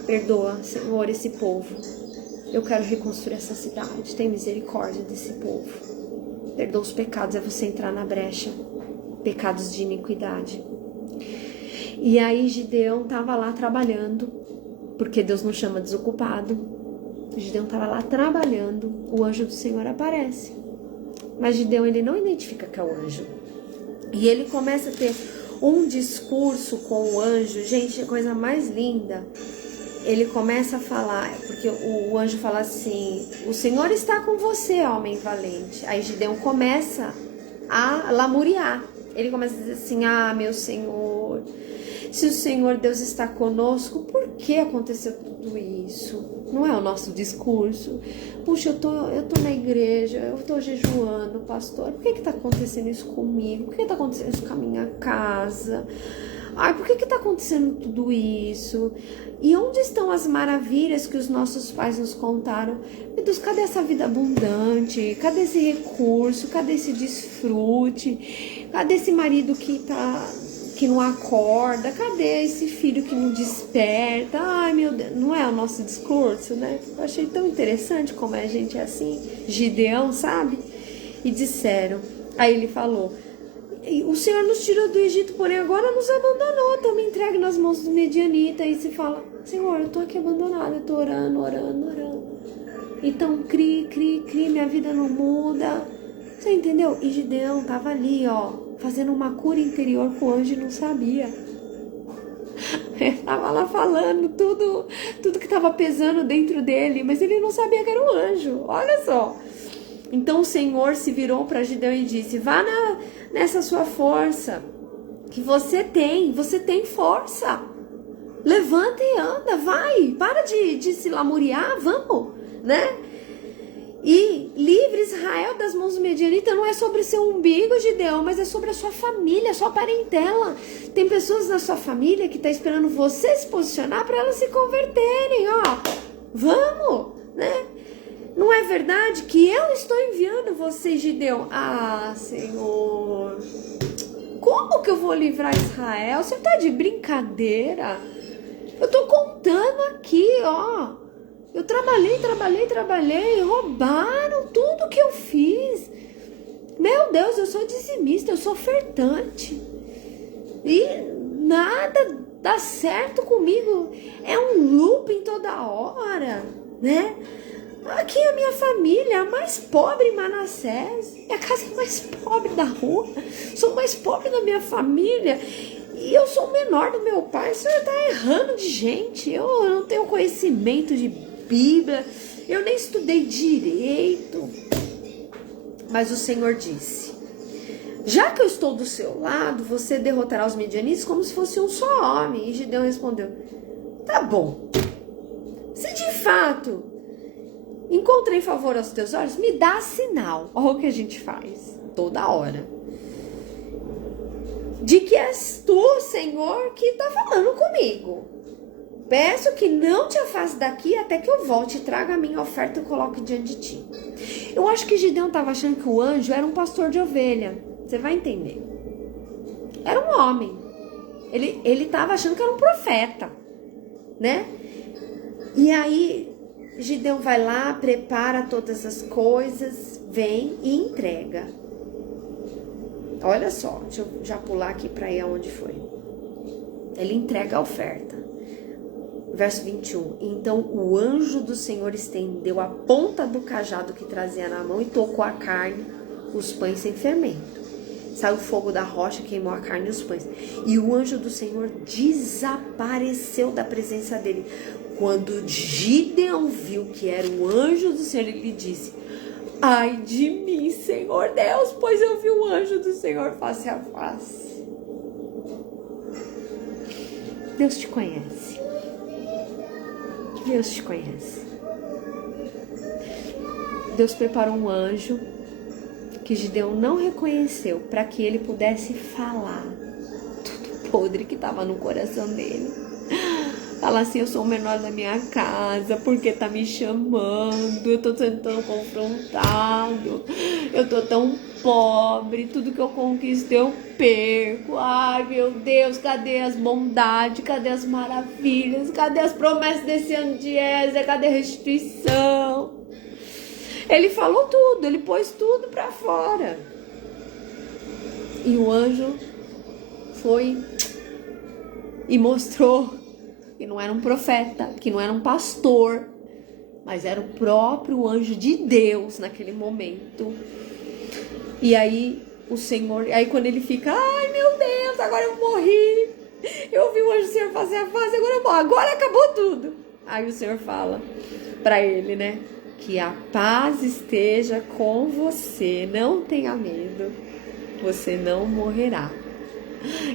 perdoa, Senhor, esse povo. Eu quero reconstruir essa cidade. Tem misericórdia desse povo. Perdoa os pecados, é você entrar na brecha. Pecados de iniquidade. E aí Gideão estava lá trabalhando, porque Deus não chama desocupado. Gideão estava lá trabalhando, o anjo do Senhor aparece. Mas Gideão, ele não identifica que é o anjo. E ele começa a ter um discurso com o anjo. Gente, a coisa mais linda. Ele começa a falar, porque o anjo fala assim: o Senhor está com você, homem valente. Aí Gideão começa a lamuriar. Ele começa a dizer assim: ah, meu Senhor, se o Senhor Deus está conosco, por que aconteceu tudo isso? Não é o nosso discurso. Puxa, eu tô na igreja, eu tô jejuando, pastor. Por que está acontecendo isso comigo? Por que está acontecendo isso com a minha casa? Ai, por que está acontecendo tudo isso? E onde estão as maravilhas que os nossos pais nos contaram? Meu Deus, cadê essa vida abundante? Cadê esse recurso? Cadê esse desfrute? Cadê esse marido que não acorda? Cadê esse filho que não desperta? Ai, meu Deus, não é o nosso discurso, né? Eu achei tão interessante como a gente é assim, Gideão, sabe? E disseram, aí ele falou: o Senhor nos tirou do Egito, porém agora nos abandonou, estamos entregues nas mãos do medianita. E se fala: Senhor, eu tô aqui abandonada, eu tô orando. Então, cri, minha vida não muda. Você entendeu? E Gideão tava ali, ó, fazendo uma cura interior com o anjo e não sabia. Ele tava lá falando tudo que tava pesando dentro dele, mas ele não sabia que era um anjo. Olha só. Então o Senhor se virou para Gideão e disse: vá nessa sua força que você tem força. Levanta e anda, vai. Para de se lamuriar, vamos, né? E livre Israel das mãos do medianita. Não é sobre seu umbigo, Gideão, mas é sobre a sua família, a sua parentela. Tem pessoas na sua família que tá esperando você se posicionar para elas se converterem, ó. Vamos, né? Não é verdade que eu estou enviando você, Gideão? Ah, Senhor, como que eu vou livrar Israel? Você tá de brincadeira? Eu tô contando aqui, ó. Eu trabalhei, roubaram tudo que eu fiz. Meu Deus, eu sou dizimista, eu sou ofertante. E nada dá certo comigo. É um looping toda hora, né? Aqui a minha família, a mais pobre em Manassés. É a casa mais pobre da rua. Sou mais pobre da minha família. E eu sou o menor do meu pai. O senhor tá errando de gente. Eu não tenho conhecimento de Bíblia. Eu nem estudei direito. Mas o Senhor disse: já que eu estou do seu lado, você derrotará os midianitas como se fosse um só homem. E Gideão respondeu: tá bom. Se de fato encontrei favor aos teus olhos, me dá sinal. Olha o que a gente faz toda hora. De que és tu, Senhor, que está falando comigo. Peço que não te afaste daqui até que eu volte e traga a minha oferta e coloque diante de ti. Eu acho que Gideão estava achando que o anjo era um pastor de ovelha. Você vai entender. Era um homem. Ele estava achando que era um profeta, né? E aí Gideão vai lá, prepara todas as coisas, vem e entrega. Olha só, deixa eu já pular aqui para ir aonde foi. Ele entrega a oferta. Verso 21. Então o anjo do Senhor estendeu a ponta do cajado que trazia na mão e tocou a carne, os pães sem fermento. Saiu o fogo da rocha, queimou a carne e os pães. E o anjo do Senhor desapareceu da presença dele. Quando Gideão viu que era o anjo do Senhor, ele disse: ai de mim, Senhor Deus, pois eu vi o anjo do Senhor face a face. Deus te conhece. Deus te conhece. Deus preparou um anjo que Gideão não reconheceu para que ele pudesse falar tudo podre que estava no coração dele. Fala assim: eu sou o menor da minha casa, porque tá me chamando, eu tô sendo tão confrontado, eu tô tão pobre, tudo que eu conquisto eu perco. Ai meu Deus, cadê as bondades, cadê as maravilhas, cadê as promessas desse ano de Ézia, cadê a restituição? Ele falou tudo, ele pôs tudo pra fora. E o anjo foi e mostrou que não era um profeta, que não era um pastor, mas era o próprio anjo de Deus naquele momento. E aí o Senhor, aí quando ele fica: ai meu Deus, agora eu morri, eu ouvi o anjo do Senhor fazer a face, agora eu morro, agora acabou tudo. Aí o Senhor fala pra ele, né: que a paz esteja com você, não tenha medo, você não morrerá.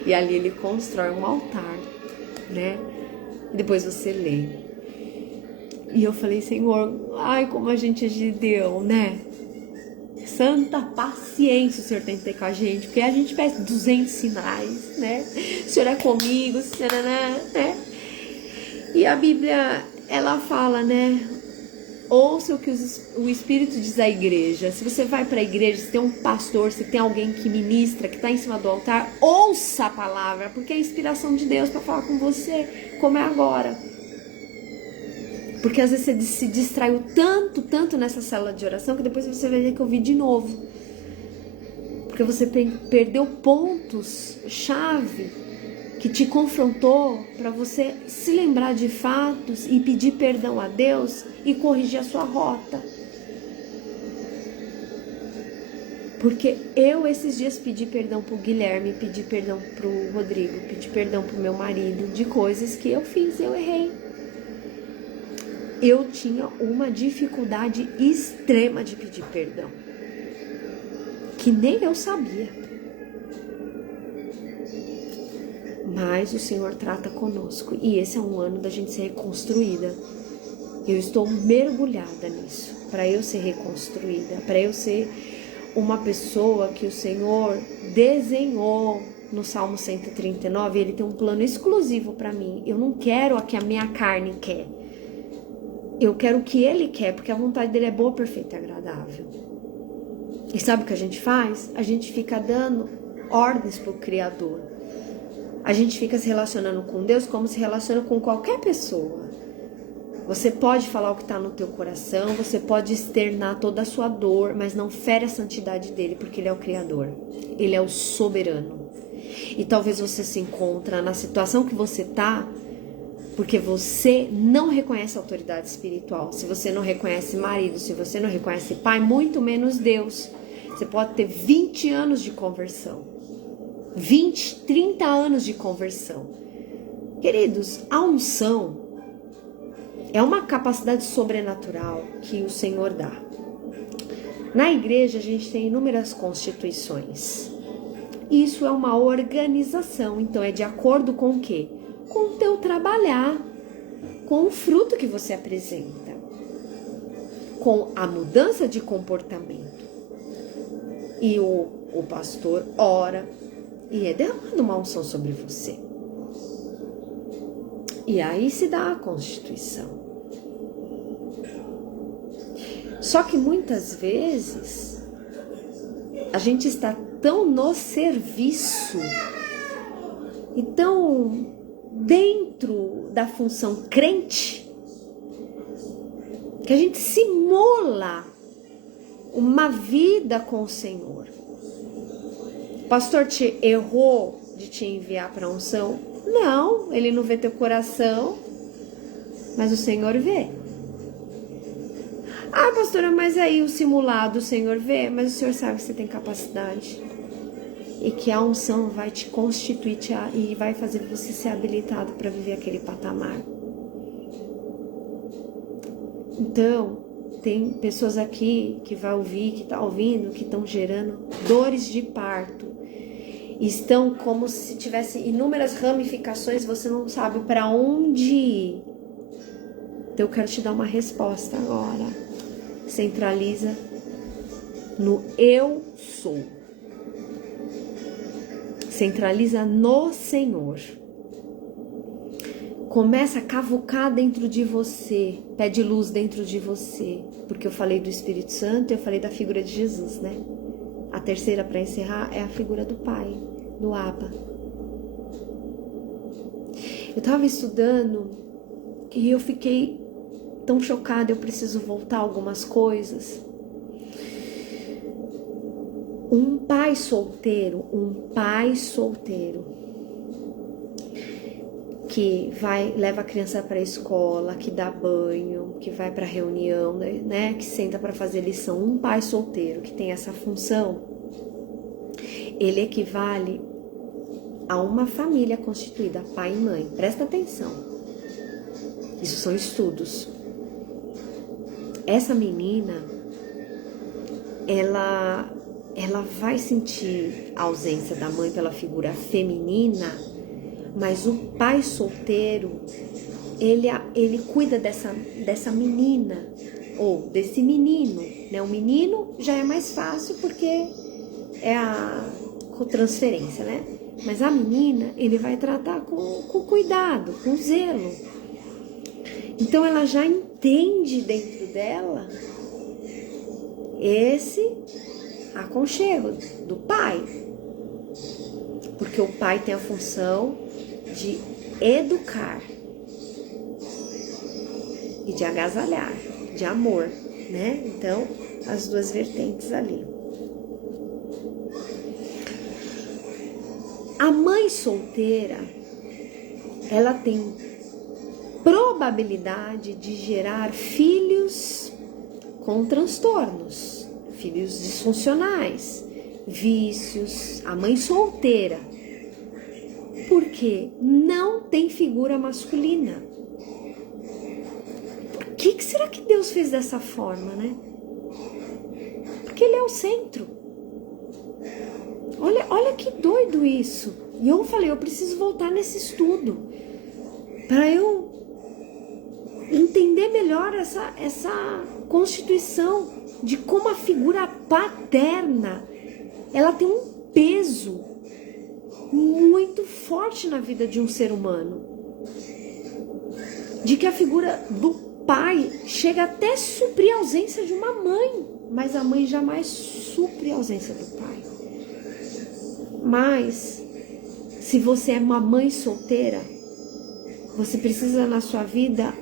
E ali ele constrói um altar, né? Depois você lê. E eu falei: Senhor, ai como a gente é Gideão, né? Santa paciência o Senhor tem que ter com a gente, porque a gente pede 200 sinais, né? O Senhor é comigo, o Senhor né? E a Bíblia, ela fala, né? Ouça o que o Espírito diz à igreja. Se você vai para a igreja, se tem um pastor, se tem alguém que ministra, que está em cima do altar, ouça a palavra, porque é a inspiração de Deus para falar com você, como é agora. Porque às vezes você se distraiu tanto nessa célula de oração, que depois você vai ter que ouvir de novo. Porque você perdeu pontos-chave que te confrontou para você se lembrar de fatos e pedir perdão a Deus e corrigir a sua rota. Porque eu esses dias pedi perdão pro Guilherme, pedi perdão pro Rodrigo, pedi perdão pro meu marido de coisas que eu fiz, eu errei. Eu tinha uma dificuldade extrema de pedir perdão, que nem eu sabia. Mas o Senhor trata conosco. E esse é um ano da gente ser reconstruída. Eu estou mergulhada nisso. Para eu ser reconstruída. Para eu ser uma pessoa que o Senhor desenhou no Salmo 139. Ele tem um plano exclusivo para mim. Eu não quero o que a minha carne quer. Eu quero o que Ele quer. Porque a vontade dele é boa, perfeita e agradável. E sabe o que a gente faz? A gente fica dando ordens pro Criador. A gente fica se relacionando com Deus como se relaciona com qualquer pessoa. Você pode falar o que está no teu coração, você pode externar toda a sua dor, mas não fere a santidade dele, porque ele é o Criador, ele é o soberano. E talvez você se encontre na situação que você está, porque você não reconhece a autoridade espiritual. Se você não reconhece marido, se você não reconhece pai, muito menos Deus. Você pode ter 20 anos de conversão, 20, 30 anos de conversão. Queridos, a unção é uma capacidade sobrenatural que o Senhor dá. Na igreja a gente tem inúmeras constituições. Isso é uma organização, então é de acordo com o quê? Com o teu trabalhar, com o fruto que você apresenta, com a mudança de comportamento. E o pastor ora e é derramado uma unção sobre você. E aí se dá a constituição. Só que muitas vezes a gente está tão no serviço e tão dentro da função crente que a gente simula uma vida com o Senhor. O pastor te errou de te enviar para a unção? Não, ele não vê teu coração, mas o Senhor vê. Ah, pastora, mas aí o simulado o Senhor vê, mas o Senhor sabe que você tem capacidade. E que a unção vai te constituir e vai fazer você ser habilitado para viver aquele patamar. Então, tem pessoas aqui que vai ouvir, que está ouvindo, que estão gerando dores de parto. Estão como se tivesse inúmeras ramificações, você não sabe para onde ir. Então eu quero te dar uma resposta agora. Centraliza no eu sou. Centraliza no Senhor. Começa a cavucar dentro de você. Pede luz dentro de você. Porque eu falei do Espírito Santo, eu falei da figura de Jesus, né? A terceira, para encerrar, é a figura do Pai, do Abba. Eu estava estudando e eu fiquei tão chocada, eu preciso voltar a algumas coisas. Um pai solteiro que leva a criança para a escola, que dá banho, que vai para reunião, né, que senta para fazer lição, um pai solteiro que tem essa função, ele equivale a uma família constituída, pai e mãe. Presta atenção. Isso são estudos. Essa menina, ela vai sentir a ausência da mãe pela figura feminina, mas o pai solteiro, ele cuida dessa menina, ou desse menino, né? O menino já é mais fácil porque é a transferência, né? Mas a menina, ele vai tratar com cuidado, com zelo. Então ela já entende dentro dela esse aconchego do pai. Porque o pai tem a função de educar e de agasalhar, de amor, né? Então, as duas vertentes ali. A mãe solteira, ela tem probabilidade de gerar filhos com transtornos, filhos disfuncionais, vícios. A mãe solteira, porque não tem figura masculina. Por que será que Deus fez dessa forma, né? Porque Ele é o centro. Olha que doido isso. E eu falei, eu preciso voltar nesse estudo para eu entender melhor essa constituição de como a figura paterna, ela tem um peso muito forte na vida de um ser humano. De que a figura do pai chega até a suprir a ausência de uma mãe, mas a mãe jamais supre a ausência do pai. Mas, se você é uma mãe solteira, você precisa na sua vida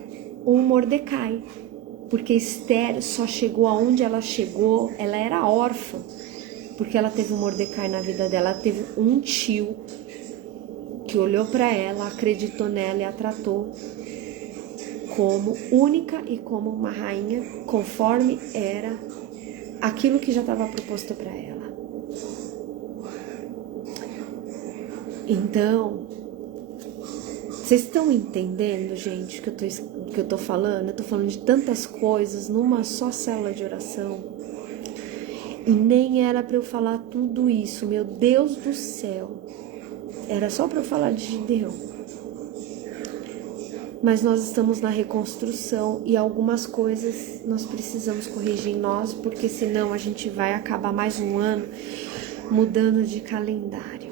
um Mordecai, porque Esther só chegou aonde ela chegou, ela era órfã, porque ela teve um Mordecai na vida dela. Ela teve um tio que olhou para ela, acreditou nela e a tratou como única e como uma rainha, conforme era aquilo que já estava proposto para ela. Então, vocês estão entendendo, gente, o que eu tô falando? Eu tô falando de tantas coisas numa só célula de oração. E nem era para eu falar tudo isso, meu Deus do céu. Era só para eu falar de Gideão. Mas nós estamos na reconstrução e algumas coisas nós precisamos corrigir em nós, porque senão a gente vai acabar mais um ano mudando de calendário.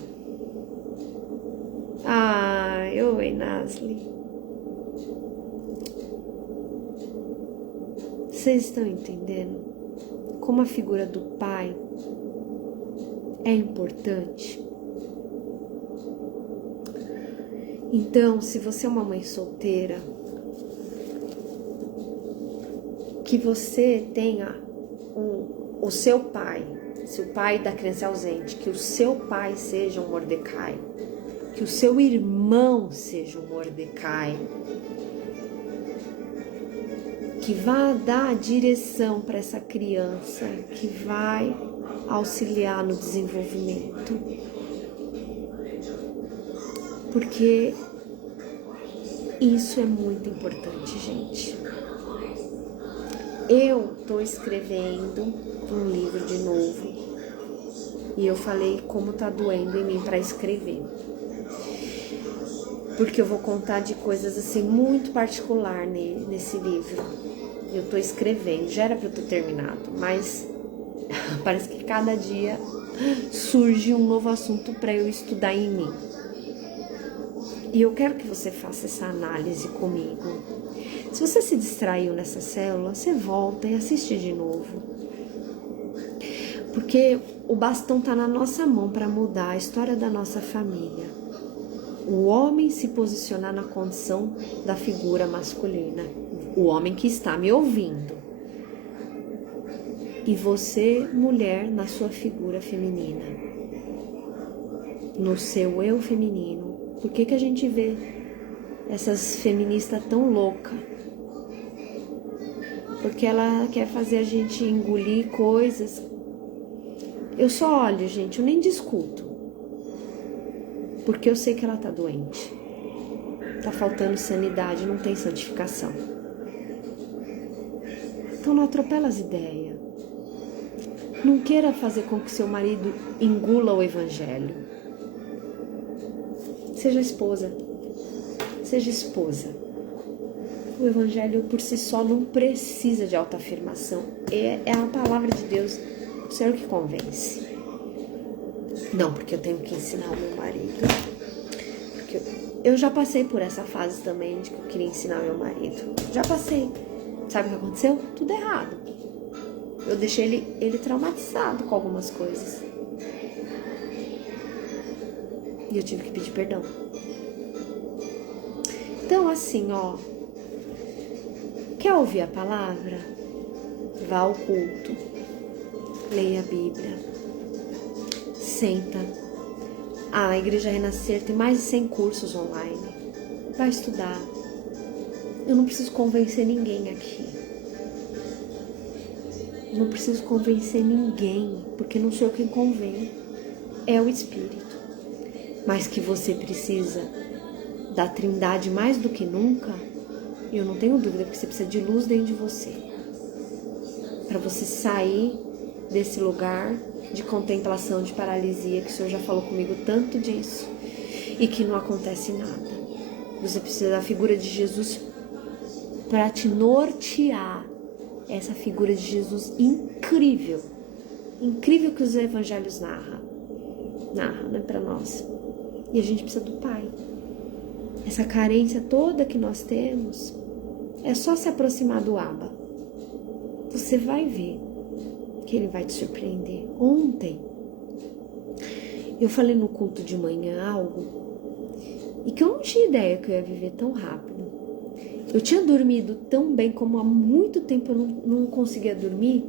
Oi, Nasli. Vocês estão entendendo como a figura do pai é importante? Então, se você é uma mãe solteira, que você tenha o seu pai, se o pai da criança é ausente, que o seu pai seja um Mordecai, que o seu irmão seja um Mordecai, que vá dar direção para essa criança, que vai auxiliar no desenvolvimento. Porque isso é muito importante, gente. Eu tô escrevendo um livro de novo e eu falei como tá doendo em mim para escrever. Porque eu vou contar de coisas assim muito particular nesse livro. Eu tô escrevendo, já era para eu ter terminado, mas parece que cada dia surge um novo assunto para eu estudar em mim. E eu quero que você faça essa análise comigo. Se você se distraiu nessa célula, você volta e assiste de novo. Porque o bastão está na nossa mão para mudar a história da nossa família. O homem se posicionar na condição da figura masculina. O homem que está me ouvindo. E você, mulher, na sua figura feminina. No seu eu feminino. Por que a gente vê essas feministas tão loucas? Porque ela quer fazer a gente engolir coisas. Eu só olho, gente, eu nem discuto. Porque eu sei que ela tá doente. Tá faltando sanidade, não tem santificação. Então não atropela as ideias. Não queira fazer com que seu marido engula o evangelho. Seja esposa. Seja esposa. O evangelho por si só não precisa de autoafirmação. É a palavra de Deus, o Senhor que convence. Não, porque eu tenho que ensinar o meu marido. Porque eu já passei por essa fase também de que eu queria ensinar meu marido. Já passei. Sabe o que aconteceu? Tudo errado. Eu deixei ele traumatizado com algumas coisas. E eu tive que pedir perdão. Então, assim, ó. Quer ouvir a palavra? Vá ao culto. Leia a Bíblia. Senta. A Igreja Renascer tem mais de 100 cursos online. Vai estudar. Eu não preciso convencer ninguém aqui. Não preciso convencer ninguém, porque não sou eu quem convém. É o Espírito. Mas que você precisa da Trindade mais do que nunca, eu não tenho dúvida que você precisa de luz dentro de você. Para você sair desse lugar de contemplação, de paralisia, que o Senhor já falou comigo tanto disso, e que não acontece nada. Você precisa da figura de Jesus para te nortear. Essa figura de Jesus incrível. Incrível que os evangelhos narram, né, para nós. E a gente precisa do Pai. Essa carência toda que nós temos, é só se aproximar do Abba. Você vai ver que ele vai te surpreender. Ontem, eu falei no culto de manhã algo, e que eu não tinha ideia que eu ia viver tão rápido. Eu tinha dormido tão bem como há muito tempo eu não conseguia dormir.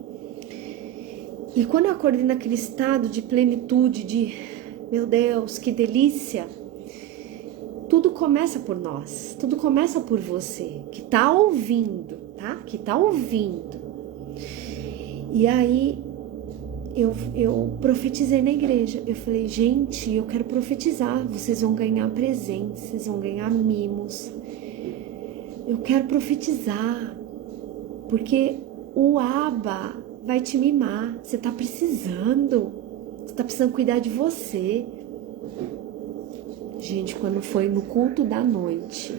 E quando eu acordei naquele estado de plenitude, de meu Deus, que delícia, tudo começa por nós, tudo começa por você, que tá ouvindo, tá? Que tá ouvindo. E aí eu profetizei na igreja. Eu falei, gente, eu quero profetizar. Vocês vão ganhar presentes, vocês vão ganhar mimos. Eu quero profetizar, porque o Abba vai te mimar. Você tá precisando cuidar de você. Gente, quando foi no culto da noite,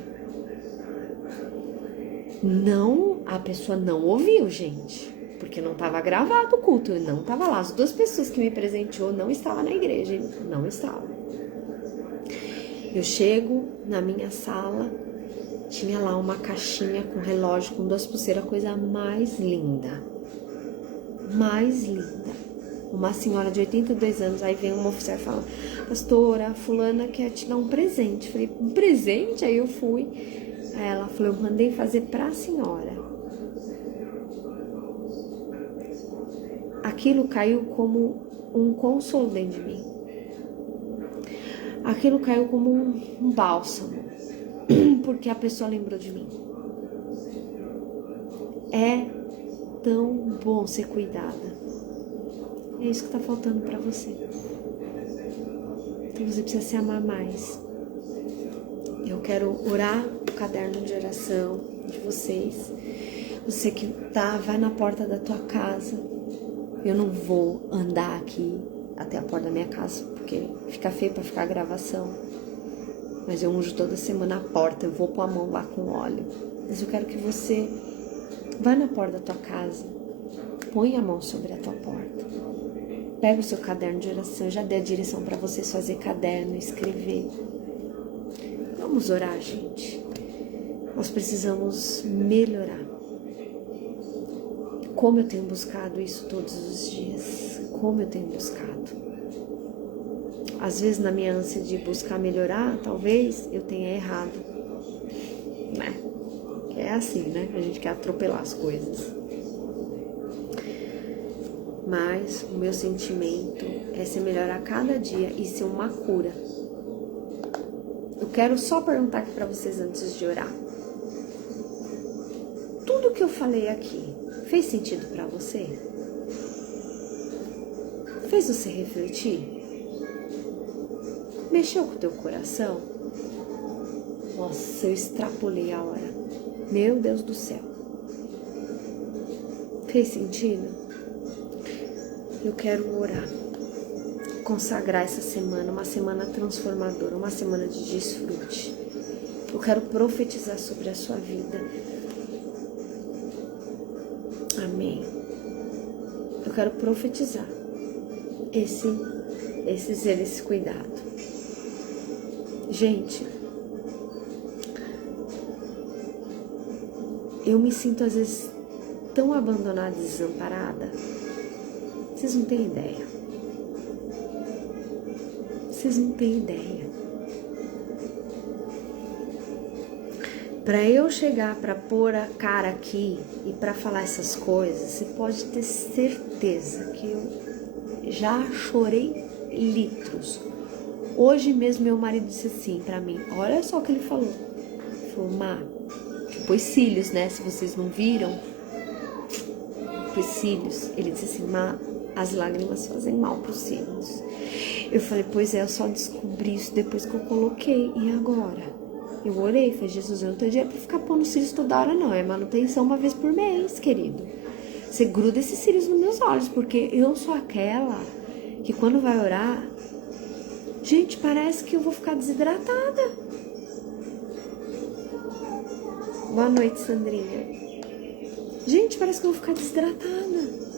a pessoa não ouviu, gente, porque não estava gravado o culto, não estava lá. As 2 pessoas que me presenteou não estavam na igreja, não estavam. Eu chego na minha sala, tinha lá uma caixinha com relógio, com 2 pulseiras, a coisa mais linda. Mais linda. Uma senhora de 82 anos, aí vem uma oficial e fala, pastora, a fulana quer te dar um presente. Eu falei, um presente? Aí eu fui. Aí ela falou, eu mandei fazer pra senhora. Aquilo caiu como um consolo dentro de mim. Aquilo caiu como um bálsamo, porque a pessoa lembrou de mim. É tão bom ser cuidada. É isso que tá faltando pra você. Então você precisa se amar mais. Eu quero orar o caderno de oração de vocês. Você que vai na porta da tua casa. Eu não vou andar aqui até a porta da minha casa, porque fica feio pra ficar a gravação. Mas eu unjo toda semana a porta, eu vou pôr a mão lá com óleo. Mas eu quero que você vá na porta da tua casa, põe a mão sobre a tua porta. Pega o seu caderno de oração, eu já dei a direção para vocês fazer caderno, escrever. Vamos orar, gente. Nós precisamos melhorar. Como eu tenho buscado isso todos os dias. Como eu tenho buscado. Às vezes, na minha ânsia de buscar melhorar, talvez eu tenha errado. Né? É assim, né? A gente quer atropelar as coisas. Mas o meu sentimento é se melhorar a cada dia e ser uma cura. Eu quero só perguntar aqui para vocês antes de orar. Tudo que eu falei aqui fez sentido para você? Fez você refletir? Mexeu com o teu coração? Nossa, eu extrapolei a hora. Meu Deus do céu. Fez sentido? Eu quero orar, consagrar essa semana, uma semana transformadora, uma semana de desfrute. Eu quero profetizar sobre a sua vida. Amém. Eu quero profetizar esse cuidado. Gente, eu me sinto às vezes tão abandonada e desamparada. Vocês não têm ideia. Vocês não têm ideia. Para eu chegar, para pôr a cara aqui e para falar essas coisas, você pode ter certeza que eu já chorei litros. Hoje mesmo meu marido disse assim para mim, olha só o que ele falou. Ele falou, Má, pôs cílios, né? Se vocês não viram, pôs cílios. Ele disse assim, Má, as lágrimas fazem mal para os cílios. Eu falei, pois é, eu só descobri isso depois que eu coloquei. E agora? Eu orei, falei, Jesus, eu não tenho dinheiro para ficar pondo cílios toda hora, não. É manutenção uma vez por mês, querido. Você gruda esses cílios nos meus olhos, porque eu sou aquela que quando vai orar, gente, parece que eu vou ficar desidratada. Boa noite, Sandrinha. Gente, parece que eu vou ficar desidratada.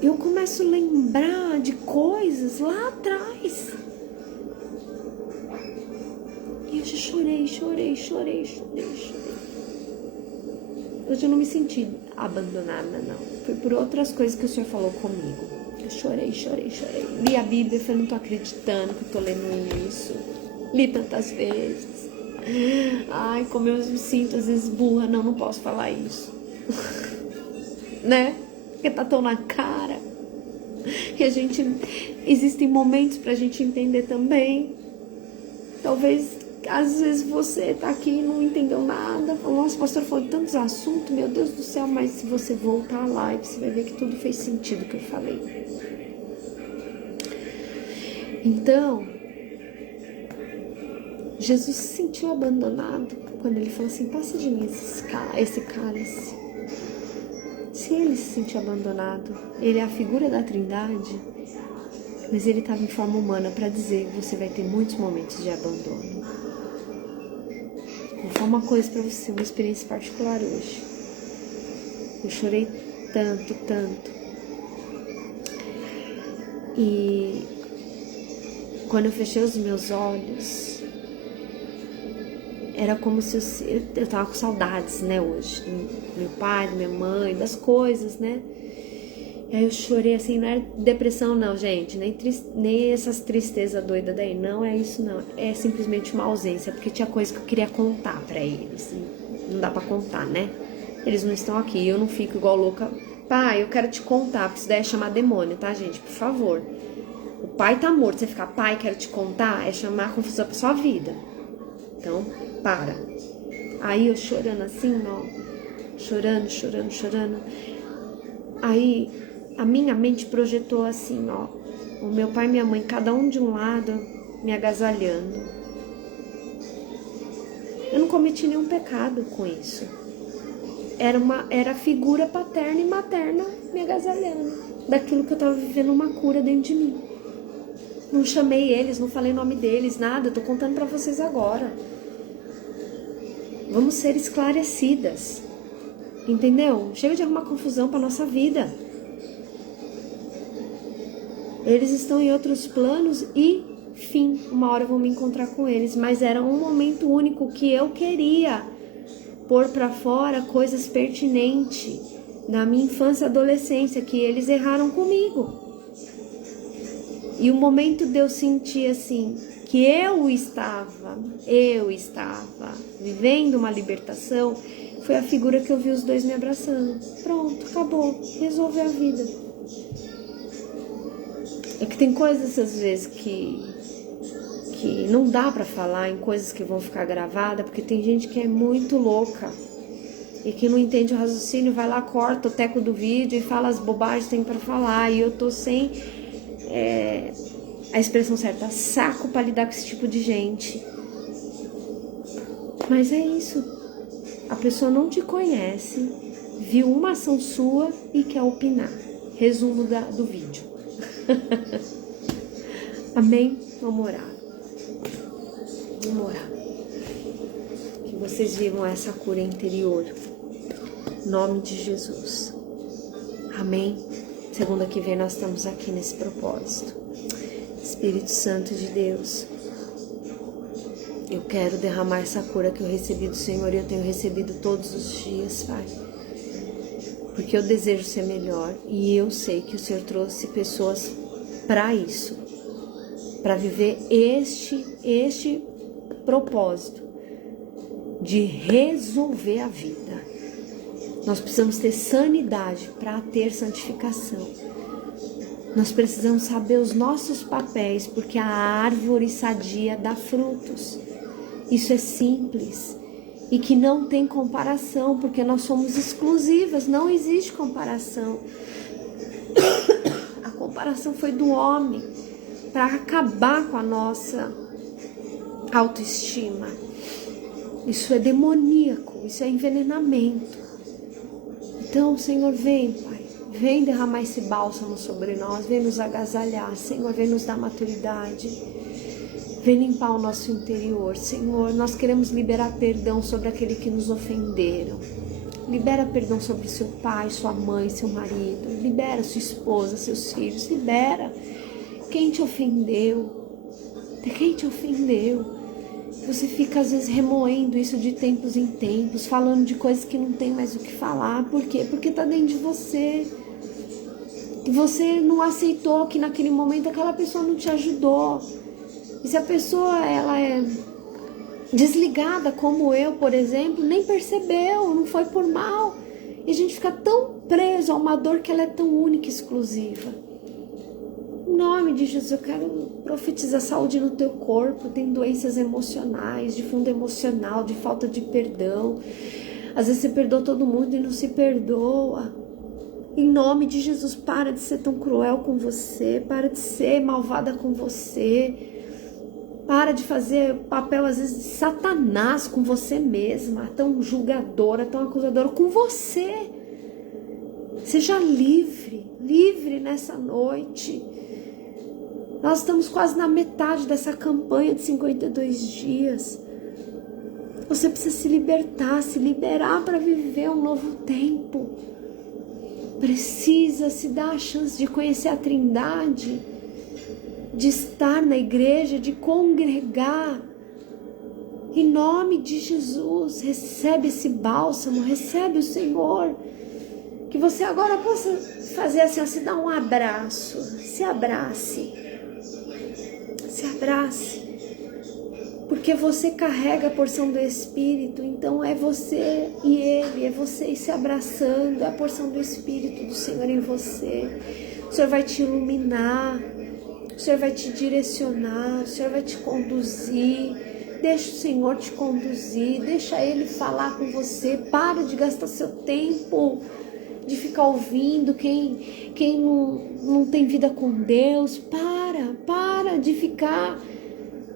Eu começo a lembrar de coisas lá atrás. E eu já chorei. Hoje eu não me senti abandonada, não. Foi por outras coisas que o Senhor falou comigo. Eu chorei. Li a Bíblia e falei, não tô acreditando que eu tô lendo isso. Li tantas vezes. Ai, como eu me sinto às vezes burra. Não posso falar isso. Né? Porque tá tão na cara. E a gente... Existem momentos pra gente entender também. Talvez, às vezes você tá aqui e não entendeu nada. Nossa, o pastor falou de tantos assuntos, meu Deus do céu. Mas se você voltar lá, você vai ver que tudo fez sentido que eu falei. Então, Jesus se sentiu abandonado quando ele falou assim, passa de mim esse cálice. Se ele se sentiu abandonado, ele é a figura da Trindade, mas ele estava em forma humana para dizer que você vai ter muitos momentos de abandono. Vou falar uma coisa para você, uma experiência particular hoje. Eu chorei tanto, tanto. E quando eu fechei os meus olhos, era como se eu tava com saudades, né, hoje. Do meu pai, da minha mãe, das coisas, né. E aí eu chorei assim, não era depressão não, gente. Nem essas tristezas doidas daí. Não é isso não. É simplesmente uma ausência. Porque tinha coisa que eu queria contar pra eles. Não dá pra contar, né. Eles não estão aqui. Eu não fico igual louca. Pai, eu quero te contar. Porque isso daí é chamar demônio, tá, gente? Por favor. O pai tá morto. Você ficar, pai, quero te contar. É chamar a confusão pra sua vida. Então... para. Aí eu chorando assim, ó, chorando. Aí a minha mente projetou assim, ó, o meu pai e minha mãe, cada um de um lado, me agasalhando. Eu não cometi nenhum pecado com isso. Era figura paterna e materna me agasalhando, daquilo que eu tava vivendo uma cura dentro de mim. Não chamei eles, não falei o nome deles, nada, eu tô contando pra vocês agora. Vamos ser esclarecidas, entendeu? Chega de arrumar confusão para nossa vida. Eles estão em outros planos e, fim, uma hora eu vou me encontrar com eles. Mas era um momento único que eu queria pôr para fora coisas pertinentes da minha infância e adolescência, que eles erraram comigo. E o momento de eu sentir assim... que eu estava vivendo uma libertação, foi a figura que eu vi os dois me abraçando. Pronto, acabou, resolveu a vida. É que tem coisas às vezes que não dá pra falar, em coisas que vão ficar gravadas, porque tem gente que é muito louca e que não entende o raciocínio, vai lá, corta o teco do vídeo e fala as bobagens que tem pra falar, e eu tô sem... a expressão certa, saco pra lidar com esse tipo de gente. Mas é isso. A pessoa não te conhece, viu uma ação sua e quer opinar. Resumo do vídeo. Amém? Vamos orar. Vamos orar. Que vocês vivam essa cura interior. Em nome de Jesus. Amém? Segunda que vem nós estamos aqui nesse propósito. Espírito Santo de Deus, eu quero derramar essa cura que eu recebi do Senhor e eu tenho recebido todos os dias, Pai. Porque eu desejo ser melhor e eu sei que o Senhor trouxe pessoas para isso, para viver este propósito de resolver a vida. Nós precisamos ter sanidade para ter santificação. Nós precisamos saber os nossos papéis, porque a árvore sadia dá frutos. Isso é simples e que não tem comparação, porque nós somos exclusivas, não existe comparação. A comparação foi do homem para acabar com a nossa autoestima. Isso é demoníaco, isso é envenenamento. Então, Senhor, vem, Pai. Vem derramar esse bálsamo sobre nós, vem nos agasalhar, Senhor, vem nos dar maturidade, vem limpar o nosso interior, Senhor. Nós queremos liberar perdão sobre aquele que nos ofenderam. Libera perdão sobre seu pai, sua mãe, seu marido, libera sua esposa, seus filhos, libera quem te ofendeu, Você fica às vezes remoendo isso de tempos em tempos, falando de coisas que não tem mais o que falar. Por quê? Porque tá dentro de você. E você não aceitou que naquele momento aquela pessoa não te ajudou. E se a pessoa, ela é desligada como eu, por exemplo, nem percebeu, não foi por mal. E a gente fica tão preso a uma dor que ela é tão única e exclusiva. Em nome de Jesus, eu quero profetizar saúde no teu corpo. Tem doenças emocionais, de fundo emocional, de falta de perdão. Às vezes você perdoa todo mundo e não se perdoa. Em nome de Jesus, para de ser tão cruel com você, para de ser malvada com você, para de fazer papel às vezes de Satanás com você mesma, tão julgadora, tão acusadora com você. Seja livre, livre nessa noite. Nós estamos quase na metade dessa campanha de 52 dias. Você precisa se libertar, se liberar para viver um novo tempo. Precisa se dar a chance de conhecer a Trindade, de estar na igreja, de congregar. Em nome de Jesus, recebe esse bálsamo, recebe o Senhor. Que você agora possa fazer assim, se dar um abraço, se abrace. Se abrace. Porque você carrega a porção do Espírito, então é você e Ele, é você se abraçando, é a porção do Espírito do Senhor em você. O Senhor vai te iluminar, o Senhor vai te direcionar, o Senhor vai te conduzir. Deixa o Senhor te conduzir, deixa Ele falar com você. Para de gastar seu tempo de ficar ouvindo quem não tem vida com Deus. Para de ficar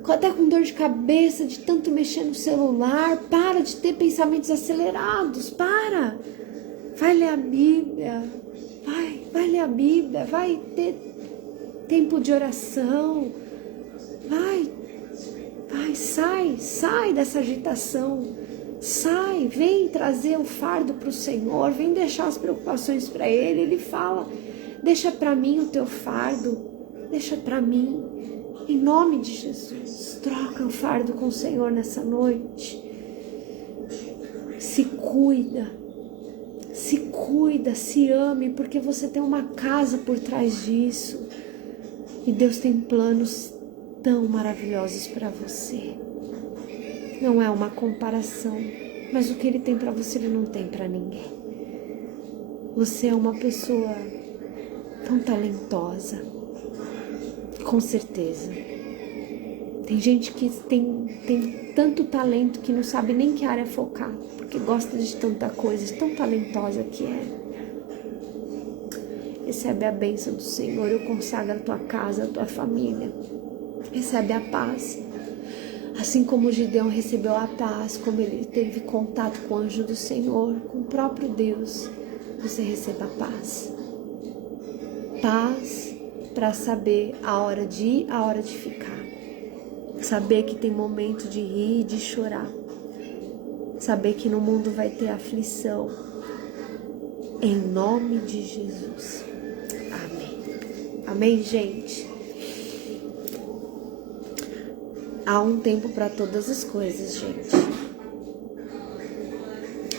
até com dor de cabeça, de tanto mexer no celular. Para de ter pensamentos acelerados. Vai ler a Bíblia. Vai ler a Bíblia. Vai ter tempo de oração. Vai, sai dessa agitação. Sai, vem trazer o fardo para o Senhor. Vem deixar as preocupações para Ele. Ele fala, deixa para mim o teu fardo. Deixa para mim. Em nome de Jesus, troca o fardo com o Senhor nessa noite. Se cuida, se ame, porque você tem uma casa por trás disso. E Deus tem planos tão maravilhosos para você. Não é uma comparação, mas o que Ele tem para você, Ele não tem para ninguém. Você é uma pessoa tão talentosa. Com certeza. Tem gente que tem tanto talento que não sabe nem que área focar, porque gosta de tanta coisa, de tão talentosa que é. Recebe a bênção do Senhor, eu consagro a tua casa, a tua família. Recebe a paz. Assim como Gideão recebeu a paz, como ele teve contato com o anjo do Senhor, com o próprio Deus, você receba a paz. Paz para saber a hora de ir, a hora de ficar. Saber que tem momento de rir e de chorar. Saber que no mundo vai ter aflição. Em nome de Jesus. Amém. Amém, gente? Há um tempo para todas as coisas, gente.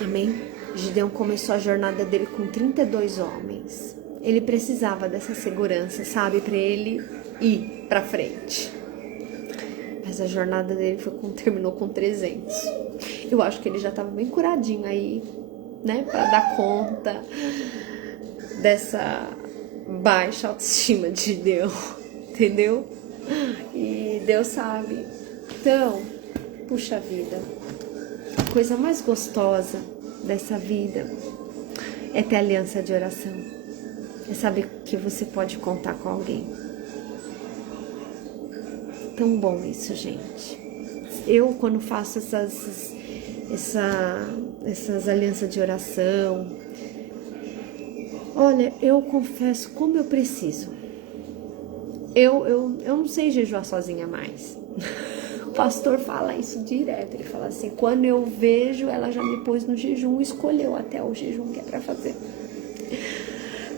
Amém? Gideão começou a jornada dele com 32 homens. Ele precisava dessa segurança, sabe? Para ele ir para frente. Mas a jornada dele terminou com 300. Eu acho que ele já estava bem curadinho aí, né? Para dar conta dessa baixa autoestima de Gideão. Entendeu? E Deus sabe. Então, puxa vida. A coisa mais gostosa dessa vida é ter aliança de oração. É saber que você pode contar com alguém. Tão bom isso, gente. Eu, quando faço essas alianças de oração, olha, eu confesso como eu preciso. Eu não sei jejuar sozinha mais. O pastor fala isso direto. Ele fala assim, quando eu vejo, ela já me pôs no jejum, escolheu até o jejum que é pra fazer.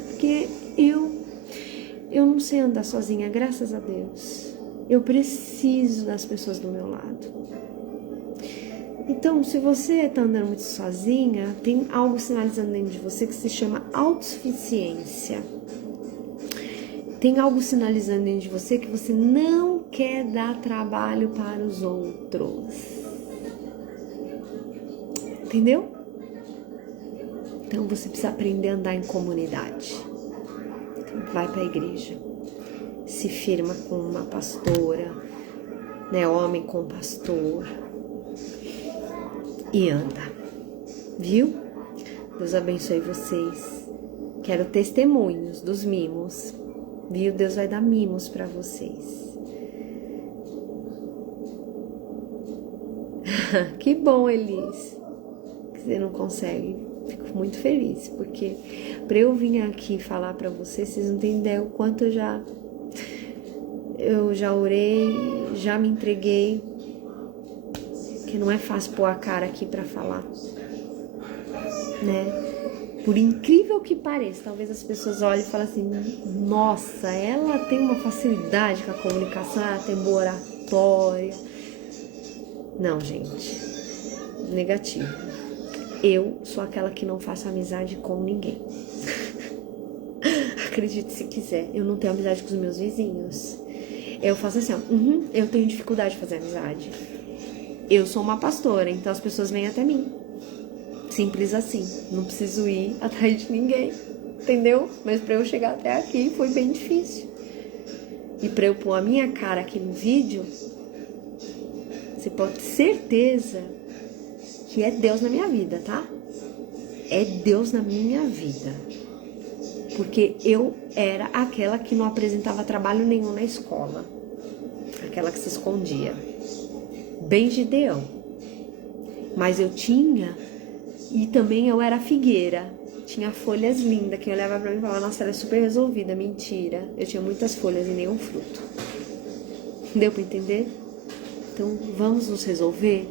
Porque eu não sei andar sozinha, graças a Deus. Eu preciso das pessoas do meu lado. Então, se você está andando muito sozinha, tem algo sinalizando dentro de você que se chama autossuficiência. Tem algo sinalizando dentro de você que você não quer dar trabalho para os outros. Entendeu? Então você precisa aprender a andar em comunidade. Então vai para a igreja. Se firma com uma pastora, né? Homem com pastor. E anda. Viu? Deus abençoe vocês. Quero testemunhos dos mimos. Viu? Deus vai dar mimos para vocês. Que bom, Elis. Que você não consegue. Fico muito feliz, porque para eu vir aqui falar para vocês não têm ideia o quanto eu já orei, já me entreguei, que não é fácil pôr a cara aqui para falar, né? Por incrível que pareça, talvez as pessoas olhem e falem assim, nossa, ela tem uma facilidade com a comunicação, ela tem boa oratória. Não, gente, negativo. Eu sou aquela que não faço amizade com ninguém. Acredite se quiser, eu não tenho amizade com os meus vizinhos. Eu faço assim, ó, eu tenho dificuldade de fazer amizade. Eu sou uma pastora, então as pessoas vêm até mim. Simples assim, não preciso ir atrás de ninguém, entendeu? Mas para eu chegar até aqui foi bem difícil. E para eu pôr a minha cara aqui no vídeo, você pode ter certeza que é Deus na minha vida, tá? É Deus na minha vida. Porque eu era aquela que não apresentava trabalho nenhum na escola. Aquela que se escondia. Bem Gideão. Mas eu tinha, e também eu era figueira. Tinha folhas lindas, que olhava pra mim e falava, nossa, ela é super resolvida. Mentira. Eu tinha muitas folhas e nenhum fruto. Deu pra entender? Então, vamos nos resolver?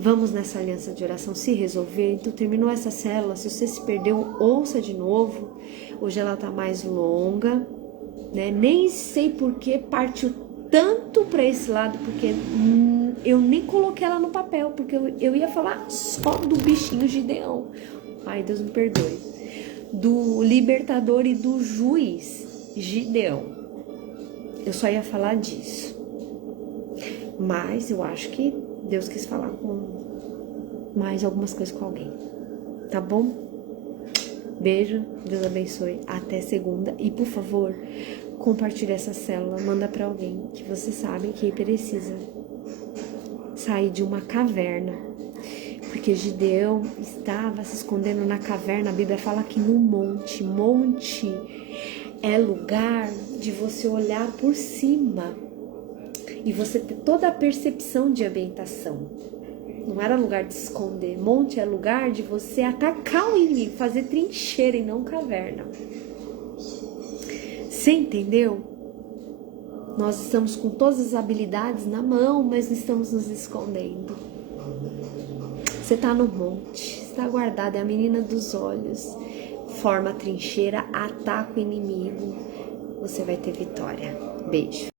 Vamos nessa aliança de oração se resolver. Então terminou essa célula, se você se perdeu, ouça de novo. Hoje ela tá mais longa, né? Nem sei por que partiu tanto para esse lado, porque eu nem coloquei ela no papel, porque eu ia falar só do bichinho Gideão. Ai, Deus me perdoe. Do libertador e do juiz Gideão. Eu só ia falar disso. Mas eu acho que Deus quis falar com mais algumas coisas com alguém. Tá bom? Beijo, Deus abençoe. Até segunda. E por favor, compartilhe essa célula. Manda pra alguém que você sabe que precisa sair de uma caverna. Porque Gideão estava se escondendo na caverna. A Bíblia fala que no monte. Monte é lugar de você olhar por cima e você ter toda a percepção de ambientação. Não era lugar de se esconder. Monte é lugar de você atacar o inimigo, fazer trincheira e não caverna. Você entendeu? Nós estamos com todas as habilidades na mão, mas estamos nos escondendo. Você está no monte, está guardado, é a menina dos olhos. Forma a trincheira, ataca o inimigo. Você vai ter vitória. Beijo.